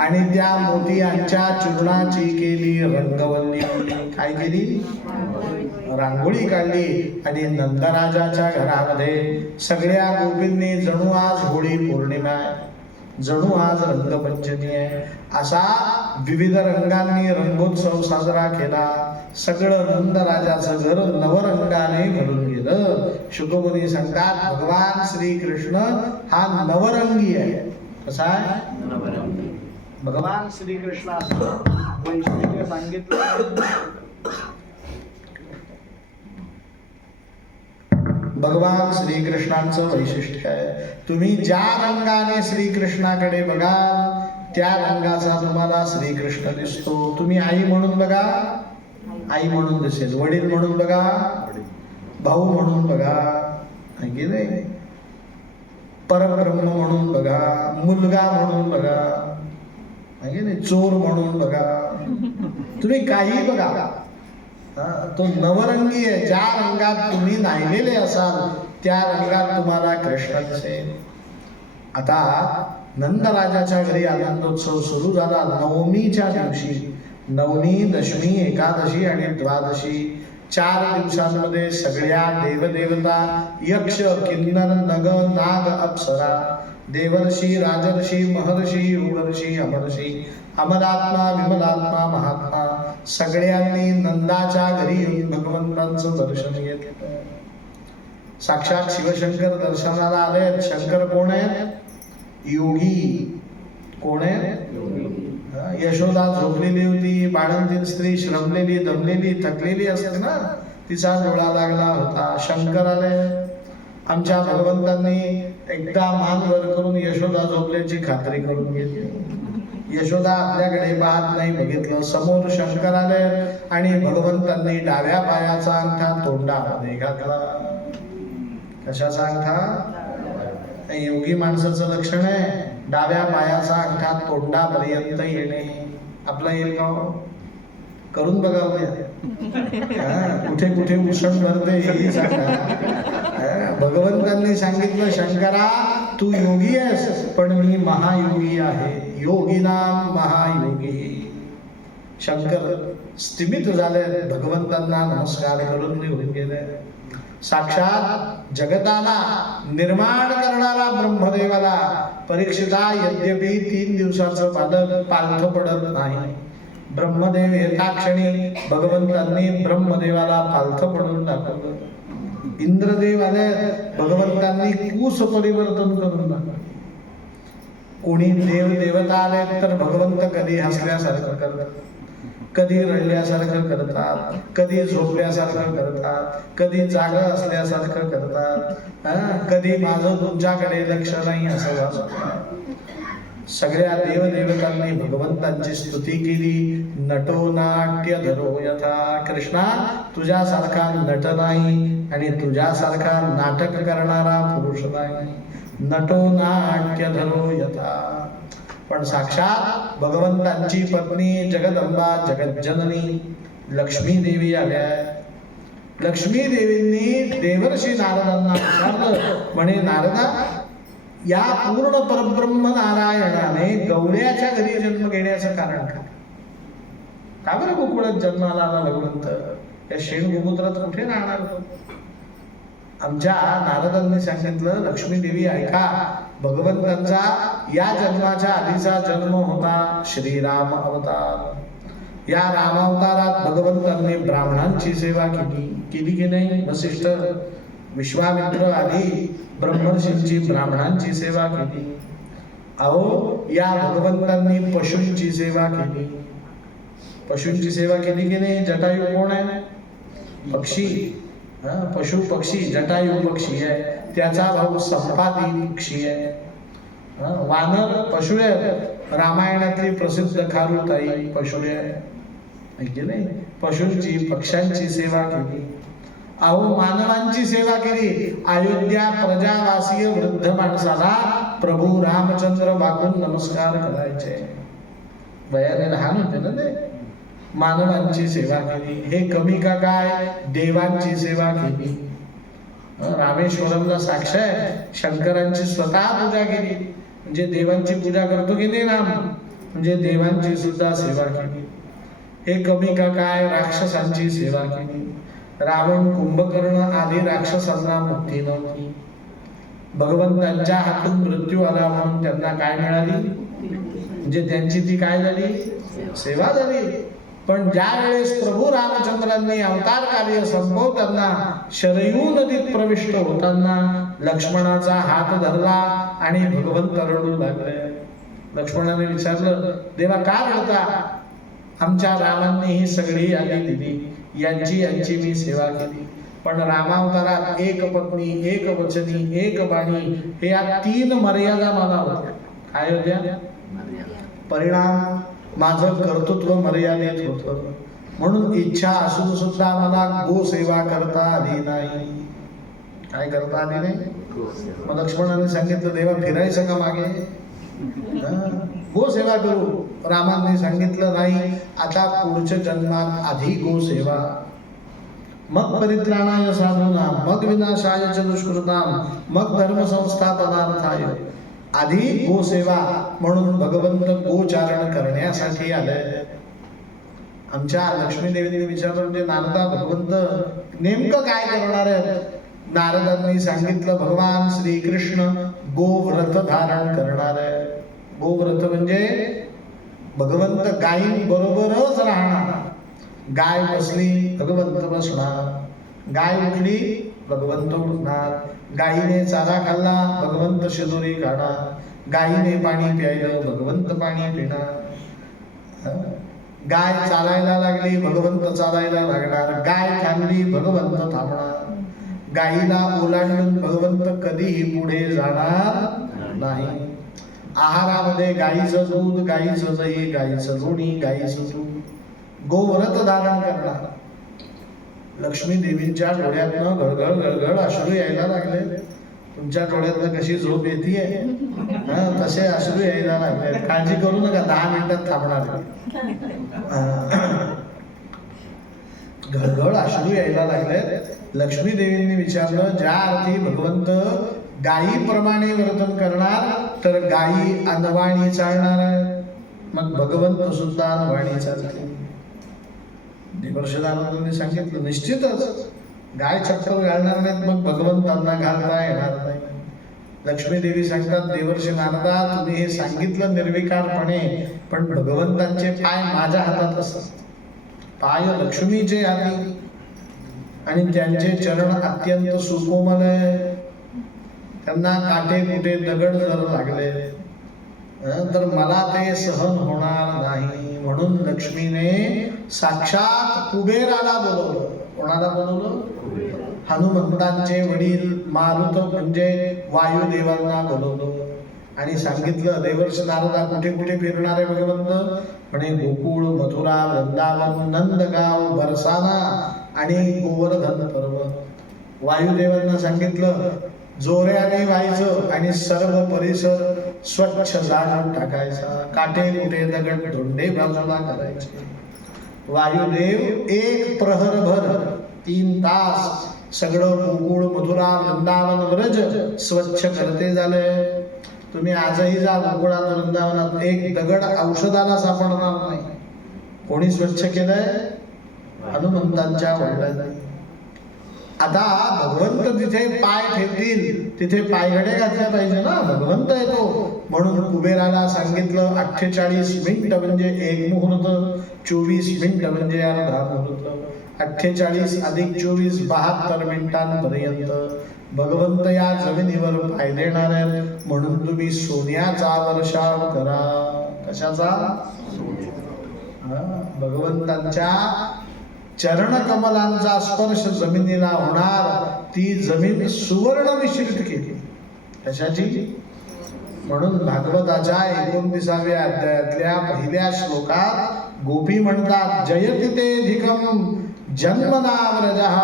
आणि त्या मोतियांच्या चूर्णाची केली रंगवल्ली. काय केली? रांगोळी काढली. आणि नंदराजाच्या घरामध्ये सगळ्या गोपींनी जणू आज होळी पौर्णिमा आहे, जणू आज रंगपंचमी आहे, असा विविध रंगांनी रंगोत्सव साजरा केला. सगळं नंदराजाचं घर नवरंगाने भरून गेलं. शुकमुनी सांगतात भगवान श्रीकृष्ण हा नवरंगी आहे. कसा आहे? भगवान श्रीकृष्णाचं वैशिष्ट्य सांगितलं. भगवान श्रीकृष्णांचं वैशिष्ट्य आहे, तुम्ही ज्या रंगाने श्रीकृष्णाकडे बघा त्या रंगाचा तुम्हाला श्रीकृष्ण दिसतो. तुम्ही आई म्हणून बघा, आई म्हणून दिसेल. वडील म्हणून बघा, भाऊ म्हणून बघा, की नाही? परब्रह्म म्हणून बघा, मुलगा म्हणून बघा, की नाही? चोर म्हणून बघा, तुम्ही काही बघा, तो नवरंगी आहे. ज्या रंगात तुम्ही नाहीलेले असाल त्या रंगात तुम्हाला कृष्ण दिसेल. आता नंदराजाच्या घरी आनंदोत्सव सुरू झाला. नवमीच्या दिवशी, नवमी, दशमी, एकादशी आणि द्वादशी 4 दिवसांमध्ये सगळ्या देवदेवता, यक्ष, किन्नर, नग, नाग, अप्सरा, देवर्षी, राजर्षी, महर्षी, उर्वर्षी, अमर्षी, अमरात्मा, विमलात्मा, महात्मा सगळ्यांनी नंदाच्या घरी येऊन भगवंतांचं दर्शन घेतलं. साक्षात शिवशंकर दर्शनाला आले. शंकर कोण आहे? योगी. कोण आहे? यशोदा झोपलेली होती. बाळंतीण स्त्री श्रमलेली, दमलेली, थकलेली असते ना, तिचा डोळा लागला होता. शंकर आले. आमच्या भगवंतांनी एकदा मान वर करून यशोदा झोपल्याची खात्री करून घेतली. यशोदा आपल्याकडे पाहत नाही, बघितलं. समोर शंकर आले आणि भगवंतांनी डाव्या पायाचा अंगठा तोंडामध्ये घातला. कशाचा अंगठा? योगी माणसाचं लक्षण आहे. डाव्या पायाचा अंगठा तोंडापर्यंत येणे. आपला येईल का? करून बघावं. कुठे कुठे उषण भरते हेही सांगा. भगवंतांनी सांगितलं शंकरा तू योगी आहेस पण मी महायोगी आहे. योगीनाम महायोगी. शंकर स्थिमित झाले, भगवंतांना नमस्कार करून निघून गेले. साक्षात जगताला निर्माण करणारा ब्रह्मदेवाला परीक्षिता यद्यपि 3 दिवसाचं बालक पालथ पडत नाही. ब्रह्मदेव एका क्षणी भगवंतांनी ब्रह्मदेवाला पालथ पडून दाखवलं. इंद्रदेव आले, भगवंतांनी कूस परिवर्तन करून टाकलं. कोणी देव देवता आले तर भगवंत कधी हसल्यासारखं करतात, कधी रडल्यासारखं करतात, कधी झोपल्यासारखं करतात, कधी जागा असल्यासारखं करतात, कधी माझं तुमच्याकडे लक्ष नाही असं वाटतं. सगळ्या देवदेवतांनी भगवंतांची स्तुती केली. नटो नाट्य धरो यथा, कृष्णा तुझ्यासारखा नट नाही आणि तुझ्यासारखा नाटक करणारा पुरुष नाही. नटो नाट्य धरो यथा. पण साक्षात भगवंतांची पत्नी जगदंबा जगज्जननी लक्ष्मी देवी आल्या. लक्ष्मी देवींनी देवर्षी नारदांना विचारलं, म्हणे नारदा, या पूर्ण परब्रह्म नारायणाने गवळ्याच्या घरी जन्म घेण्याचं कारण काय? का बरं गोकुळात जन्माला आला भगवंत? या शेण गोमूत्रात कुठे राहणार होतो? आमच्या नारदांनी सांगितलं, लक्ष्मी देवी ऐका, भगवंतांचा या जन्माच्या आधीचा जन्म होता श्रीराम अवतार. या रामावतारात भगवंतांनी ब्राह्मणांची सेवा केली की नाही? वसिष्ठ, विश्वामित्र आदी ब्रह्मर्षींची ब्राह्मणांची सेवा केली. अहो, या भगवंतांनी पशूंची सेवा केली. पशूंची सेवा केली की नाही? जटायू कोण आहे? पक्षी. पशु पक्षी, जटायू पक्षी आहे, त्याचा भाऊ संपादी पक्षी आहे. वानर पशु आहे, रामायणातली प्रसिद्ध खारुताई पशु आहे नाही? पशूंची पक्ष्यांची सेवा केली. अहो, मानवांची सेवा केली. अयोध्या प्रजावासीय वृद्ध माणसाला प्रभू रामचंद्र वाकून नमस्कार करायचे. वयाने लहान होते ना ते. मानवांची सेवा केली. हे कमी का काय? देवांची सेवा केली. रामेश्वरमला साक्ष आहे, शंकरांची स्वतः पूजा केली. म्हणजे देवांची पूजा करतो की नाही राम, म्हणजे देवांची सुद्धा सेवा केली. हे कमी का काय? राक्षसांची सेवा केली. रावण, कुंभकर्ण आदी राक्षसांना मुक्ती नव्हती. भगवंतांच्या हातून मृत्यू आला म्हणून त्यांना काय मिळाली? म्हणजे त्यांची ती काय झाली? सेवा झाली. पण ज्या वेळेस प्रभू रामचंद्रांनी अवतार कार्य संपवताना शरयू नदीत प्रविष्ट होताना लक्ष्मणाचा हात धरला आणि भगवंत रडू लागले. लक्ष्मणाने विचारलं, देवा का रडता? आमच्या रामांनी ही सगळी यादी दिली, यांची मी सेवा केली. पण रामावतारात एक पत्नी, एक वचनी, एक बाणी, हे या 3 मर्यादा मला होत्या. काय होत्या? परिणाम, माझं कर्तृत्व मर्यादित होतं. म्हणून इच्छा असून सुद्धा मला गोसेवा करता आली नाही. काय करता आली नाही? मग लक्ष्मणाने सांगितलं, देवा फिरायचं का मागे? गोसेवा करू. रामांनी सांगितलं, नाही, आता पुढच्या जन्मात आधी गोसेवा, मग परित्राणाय साधूना, मग विनाशाय च दुष्कृताम, मग धर्म संस्थापनार्थाय. आधी गोसेवा. म्हणून भगवंत गोचारण करण्यासाठी आले. आमच्या लक्ष्मी देवीने विचारलं, म्हणजे नारदा, भगवंत नेमकं काय करणार आहेत? नारदांनी सांगितलं, भगवान श्रीकृष्ण गोव्रत धारण करणार आहे. गोव्रत म्हणजे भगवंत गायी बरोबरच राहणार. गाय बसली, भगवंत बसणार. गाय उठली, भगवंत उठणार. गायीने चारा खाल्ला, भगवंत शिदोरी काढणार. गायीने पाणी प्यायलं, भगवंत पाणी पिणार. गाय चालायला लागली, भगवंत चालायला लागणार. गाय थांबली, भगवंत थांबणार. गायीला ओलांडून भगवंत कधीही पुढे जाणार नाही. आहारामध्ये गायीचं दूध, गायीचं दही, गायीचं लोणी, गायीचं दूध. गोव्रत धारण करणार. लक्ष्मी देवींच्या डोळ्यातनं गळगळ गळगळ अश्रू यायला लागले. तुमच्या डोळ्यातनं कशी झोप येते तसे अश्रू यायला लागले. काळजी करू नका, 10 मिनिटात थांबणार. गळगळ अश्रू यायला लागले. लक्ष्मी देवींनी विचारलं, ज्या अर्थी भगवंत गायीप्रमाणे वर्तन करणार तर गायी अनवाणी चालणार आहे, मग भगवंत सुद्धा अनवाणी चालते. देवर्षींनी सांगितलं, निश्चितच गाय चप्पल घालणार नाहीत, मग भगवंतांना घालता येणार नाही. लक्ष्मी देवी सांगतात, देवर्षी नारदा, तुम्ही हे सांगितलं निर्विकारपणे, पण भगवंतांचे पाय माझ्या हातात असतात. पाय लक्ष्मीचे हाती. आणि त्यांचे चरण अत्यंत सुकोमल आहे. त्यांना काटे कुठे दगड जर लागले तर मला ते सहन होणार नाही, म्हणून लक्ष्मीने साक्षात कुबेराला बोलवलं. कोणाला बोलवलं? हनुमंतांचे वडील मारुत म्हणजे वायुदेवांना बोलवलं आणि सांगितलं, देवर्षी नारदा कुठे कुठे फिरणार आहे भगवंत? म्हणे गोकुळ, मथुरा, वृंदावन, नंदगाव, बरसाना आणि गोवर्धन पर्वत. वायुदेवांना सांगितलं जोऱ्याने व्हायचं आणि सर्व परिसर स्वच्छ जाळून टाकायचा, काटे कुठे दगड धोंडे बाजूला करायचे. वायुदेव एक प्रहरभर 3 तास सगळं गोकुळ, मथुरा, वृंदावन, व्रज स्वच्छ करते झाले. तुम्ही आजही जा गोकुळात, वृंदावनात, एक दगड औषधाला सापडणार नाही. कोणी स्वच्छ केलंय? हनुमंतांच्या वडिलांनी. आता भगवंत जिथे पाय ठेवतील तिथे पायघड्या घातल्या पाहिजे ना, भगवंत येतो. म्हणून कुबेराला सांगितलं 48 मिनिट म्हणजे 1 मुहूर्त, 24 मिनिट म्हणजे अर्धा मुहूर्त, 48 अधिक 24 72 मिनिटांपर्यंत भगवंत या जमिनीवर पाय देणार आहेत. म्हणून तुम्ही सोन्याचा वर्षाव करा. कशाचा? भगवंतांच्या चरण कमलांचा स्पर्श जमिनीला होणार, ती जमीन सुवर्ण मिश्रित केली. कशाची? म्हणून भागवताच्या 29व्या अध्यायातल्या पहिल्या श्लोकात गोपी म्हणतात, जयति तेधिकम जन्मना व्रजः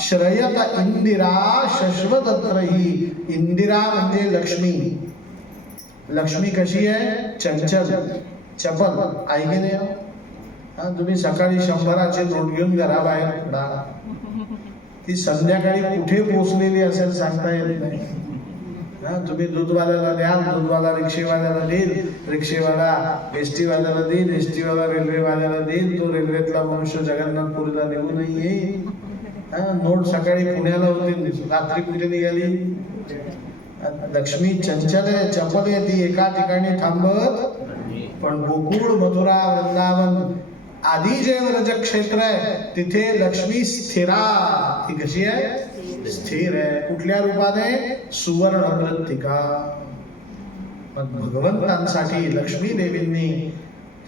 श्रयत इंदिरा शश्वतत्रही. इंदिरा म्हणजे लक्ष्मी. लक्ष्मी कशी आहे? चंचल, चपल. ऐकले नाही? तुम्ही सकाळी 100चे नोट घेऊन घराबाहेर पडा, ती संध्याकाळी कुठे पोहोचलेली असेल सांगता येत नाही. तुम्ही दूधवाल्याला द्याल, दूधवाला रिक्षेवाल्याला देईल, रिक्षेवाला एसटी वाल्याला देईल, एसटी वाला रेल्वेवाल्याला देईल, तो रेल्वेतला मनुष्य जगन्नाथपुरीला निघून येईल. नोट सकाळी पुण्याला होती, रात्री कुठे निघाली? लक्ष्मी चंचल आहे, चपल आहे, ती एका ठिकाणी थांबत. पण गोकुळ, मथुरा, वृंदावन आदी जे व्रज क्षेत्र आहे तिथे लक्ष्मी स्थिरा. ती कशी आहे? स्थिर आहे. कुठल्या रूपाने? सुवर्ण मृत्तिका. मग भगवंतांसाठी लक्ष्मी देवींनी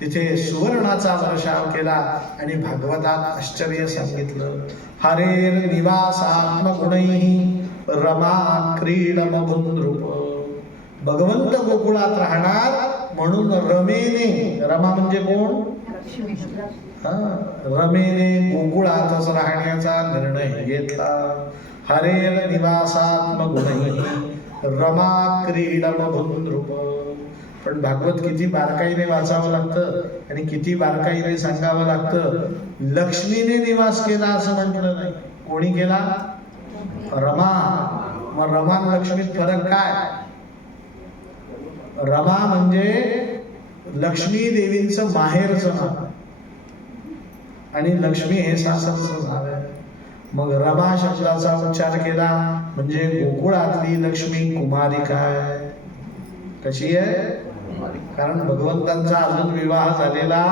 तिथे सुवर्णाचा वर्षाव केला आणि भागवतात आश्चर्य सांगितलं. हरेर निवासात्मगुणैः रमा क्रीडमभुनृप. भगवंत गोकुळात राहणार म्हणून रमेने, रमा म्हणजे कोण? रमेने गोकुळातच राहण्याचा निर्णय घेतला. हरेर निवासात्मगुणैः रमा क्रीडमभुनृप. पण भागवत किती बारकाईने वाचावं लागतं आणि किती बारकाईने सांगावं लागतं. लक्ष्मीने निवास केला असं म्हटलं नाही. कोणी केला? रमा. मग रमा लक्ष्मीत फरक काय? रमा म्हणजे लक्ष्मी देवींचं माहेरचं नाव आणि लक्ष्मी हे सासरचं नाव आहे. मग रमा शब्दाचा उच्चार केला म्हणजे गोकुळातली लक्ष्मी कुमारिका आहे. कशी आहे? कारण भगवंतांचा अजून विवाह झालेला,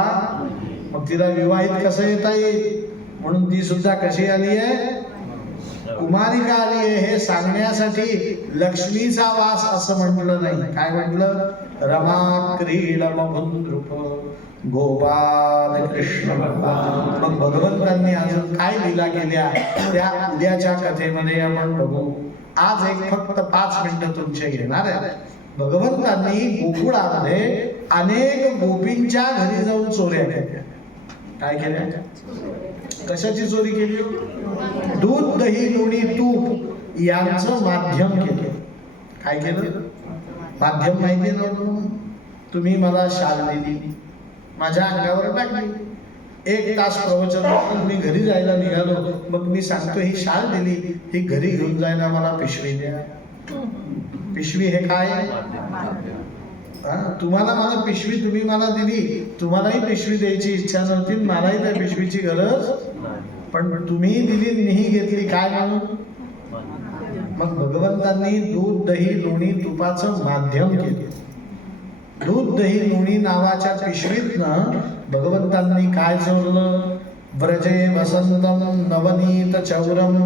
मग तिला विवाहित कसं येता येईल म्हणून ती सुद्धा कशी आली आहे? कुमारिका आली आहे. हे सांगण्यासाठी लक्ष्मीचा वास असं म्हटलं नाही. काय म्हटलं? रमा क्रीडमभुनृप गोपाल कृष्ण भगवान. मग भगवंतांनी अजून काय लीला केल्या त्या उद्याच्या कथेमध्ये आपण बघू. आज एक फक्त 5 मिनिटं तुमचे घेणार आहे. भगवंतांनी गोकुळामध्ये अनेक गोपींच्या घरी जाऊन चोऱ्या केल्या. काय केल्या? कशाची चोरी केली? दूध, दही, लोणी, तूप यांचं माध्यम केलं. काय केलं? माध्यम माहिती नव्हतं. तुम्ही मला शाल दिली, माझ्या अंगावर टाकली. 1 तास प्रवचन मी घरी जायला निघालो, मग मी सांगतो ही शाल दिली, ही घरी घेऊन जायला मला पिशवी द्या. पिशवी हे काय? तुम्हाला मला पिशवी तुम्ही मला दिली, तुम्हालाही पिशवी द्यायची इच्छा नव्हती, मलाही त्या पिशवीची गरज, पण तुम्ही दिली मीही घेतली. काय म्हणून? मग भगवंतांनी दूध, दही, लोणी, तुपाचं माध्यम केलं. दूध, दही, लोणी नावाच्या पिशवीतनं भगवंतांनी काय चोरलं? व्रजे वसन्तं नवनीतचौरं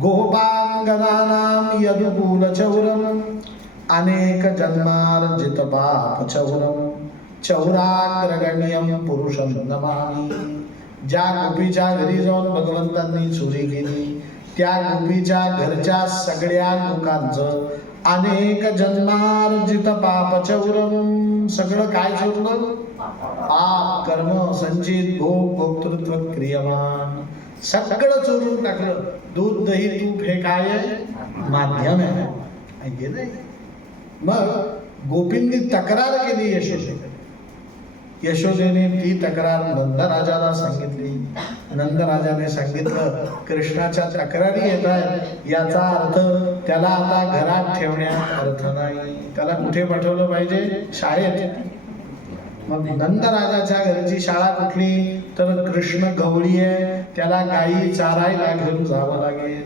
गोपाङ्गनानां यदुकूलचौरम् अनेकजन्मार्जितपापचौरं चौराग्रगण्यं पुरुषं नमामि. ज्या गोपीच्या घरी जाऊन भगवंतांनी चोरी केली त्या गोपीच्या घरच्या सगळ्या लोकांचं अनेक जन्मार्जित पापचौरम, सगळं काय चोरलं? पाप कर्म संचित भोग भोक्तृत्व क्रियमान सगळं चोरून टाकलं. दूध दही तूप हे काय आहे? माध्यम आहे. मग गोपींनी तक्रार केली यशोदेने. यशोदेने ती तक्रार नंदराजाला सांगितली. नंदराजाने सांगितलं कृष्णाच्या तक्रारी येत आहेत, याचा अर्थ त्याला आता घरात ठेवण्यात अर्थ नाही, त्याला कुठे पाठवलं पाहिजे? शाळेत. मग नंदराजाच्या घरची शाळा कुठली? तर कृष्ण गवळी आहे, त्याला गायी चारायला घेऊन जावं लागेल.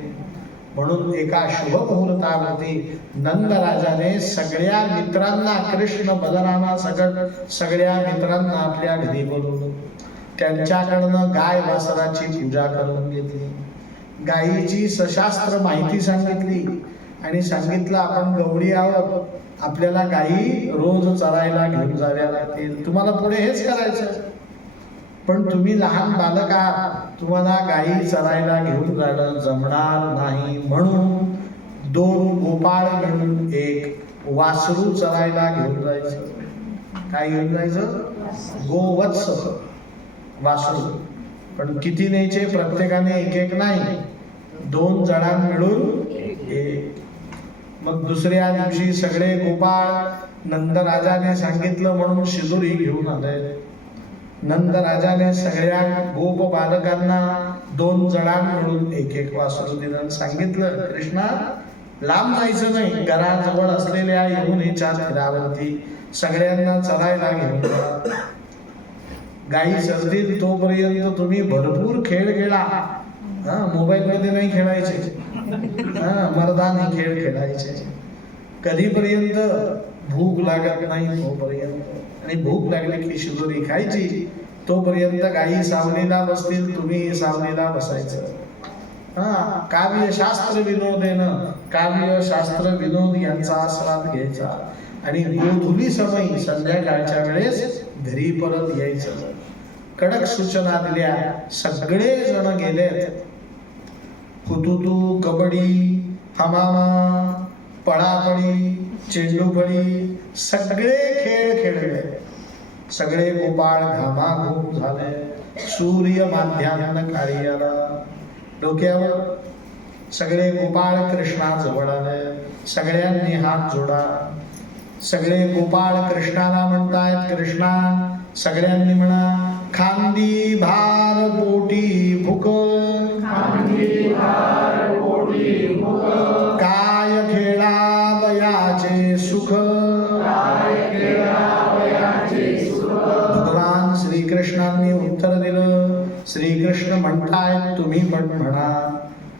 म्हणून एका शुभ मुहूर्तावरती नंदराजाने सगळ्या मित्रांना, कृष्ण बलरामा सकट सगळ्या मित्रांना आपल्या घरी बोलवलं. त्यांच्याकडनं गाय वासराची पूजा करून घेतली. गायीची सशास्त्र माहिती सांगितली आणि सांगितलं आपण गवळी आहोत, आपल्याला गायी रोज चरायला घेऊन जाव्या लागतील, तुम्हाला पुढे हेच करायचं. पण तुम्ही लहान बालक आहात, तुम्हाला गायी चरायला घेऊन जाणं जमणार नाही. म्हणून 2 गोपाळ घेऊन एक वासरू चरायला घेऊन जायचं. काय घेऊन जायचं? गोवत्स वासरू. पण किती न्यायचे? प्रत्येकाने एक एक नाही, 2 जणां मिळून एक. मग दुसऱ्या दिवशी सगळे गोपाळ नंदराजाने सांगितलं म्हणून शिदोरी घेऊन आले. नंदराजाने सगळ्या गोप बालकांना 2 जणां मिळून एक एक वासरू दिलं. सांगितलं कृष्णा लांब जायचं नाही, घराजवळ असलेल्या यमुनेच्या तीरावरती सगळ्यांना चरायला घेऊन जा. गायी चरतील तोपर्यंत तुम्ही भरपूर खेळ खेळा. मोबाईल मध्ये नाही खेळायचे, मर्दानी खेळ खेळायचे. कधीपर्यंत? भूक लागत नाही तोपर्यंत. आणि भूक लागली की शिदोरी खायची. तोपर्यंत गायी सावलीला बसतील, तुम्ही सावलीला बसायचं. काव्य शास्त्र विनोदेनं, काव्य शास्त्र विनोद यांचा आस्वाद घ्यायचा आणि गोधुली समय संध्याकाळच्या वेळेस घरी परत यायचं. कडक सूचना दिल्या. सगळे जण गेलेत. हुतुतू, कबड्डी, हमामा, पळापळी, चेंडूफळी सगळे खेळ खेळले. सगळे गोपाळ घामाघूम झाले. सूर्य माध्यान्ह काळी आला. डोक्यावर सगळे गोपाळ कृष्णाजवळ आले. सगळ्यांनी हात जोडा. सगळे गोपाळ कृष्णाला म्हणतायत कृष्णा. सगळ्यांनी म्हणा खांदी भार पोटी भूक, काय खेळावयाचे सुख. भगवान श्रीकृष्णांनी उत्तर दिलं. श्रीकृष्ण म्हणतायत तुम्ही पण म्हणा.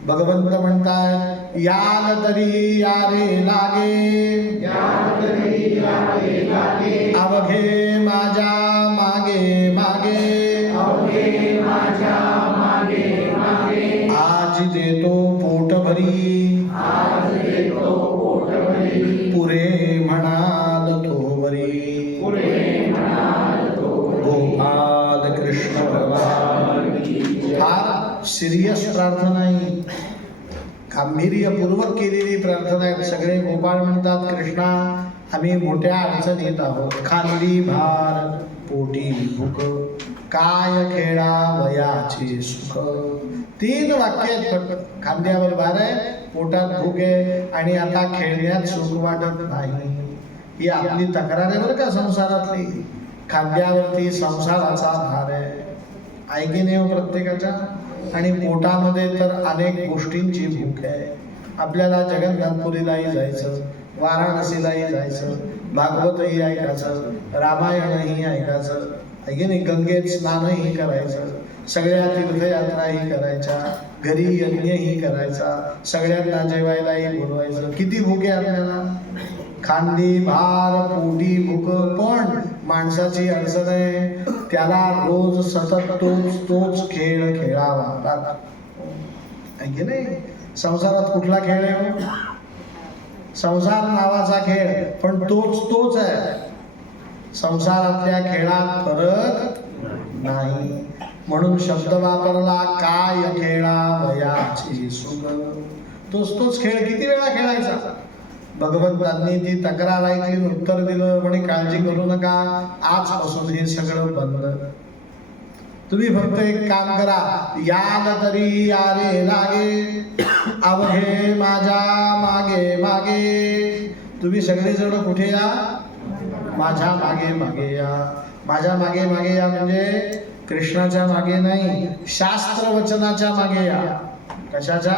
भगवंत म्हणतायत याल तरी यारे लागे, अवघे माझ्या मागे मागे. आज देतो पोट भरी, पुरे म्हणाल तोवरी. गोपाल कृष्ण भगवान. फार सिरियस प्रार्थना आहे, गांभीर्यपूर्वक केलेली प्रार्थना आहे. सगळे गोपाळ म्हणतात कृष्णा आम्ही मोठ्या अडचणीत आहोत. खांदी भार पोटी भूक, काय खेळावयाचे सुख. 3 वाक्य आहेत फक्त. खांद्यावर भार आहे, पोटात भूक आहे आणि आता खेळण्यात सुख वाटत नाही. ही आपली तक्रार आहे बरं का संसारातली. खांद्यावरती संसाराचा भार आहे, ऐकिने हो प्रत्येकाच्या. आणि पोटामध्ये तर अनेक गोष्टींची भूक आहे. आपल्याला जगन्नाथपुरीलाही जायचं, वाराणसीलाही जायचं, भागवतही ऐकायचं, रामायणही ऐकायचं, ऐकिने गंगेत स्नानही करायचं, सगळ्या तीर्थयात्राही करायच्या, घरी यज्ञही करायचा, सगळ्यांना जेवायलाही बोलवायचं. किती भूक आहे आपल्याला. खांदी भार पोटी भूक. पण माणसाची अडचण आहे, त्याला रोज सतत तोच खेळ खेळावा आहे की नाही? संसारात कुठला खेळ आहे हो? संसार नावाचा खेळ, पण तोच आहे. संसारातल्या खेळात फरक नाही. म्हणून शब्द वापरला, काय खेळा वयाची सुग. तोच खेळ किती वेळा खेळायचा? भगवंतांनी ती तक्रार ऐकली, उत्तर दिलं, म्हणे काळजी करू नका, आजपासून हे सगळं बंद. तुम्ही फक्त एक काम करा, याल तरी यारे लागे, अवघे माझ्या मागे मागे. तुम्ही सगळेजण कुठे या? माझ्या मागे मागे या. माझ्या मागे मागे या म्हणजे कृष्णाच्या मागे नाही, शास्त्र वचनाच्या मागे या. कशाच्या?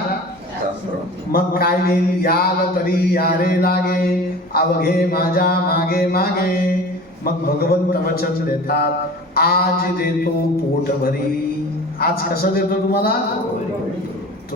मग काय येईल? याल तरी यारे लागे, अवघे माझ्या मागे मागे. मग भगवंत वचन देतात, आज देतो पोट भरी. आज कसं देतो तुम्हाला?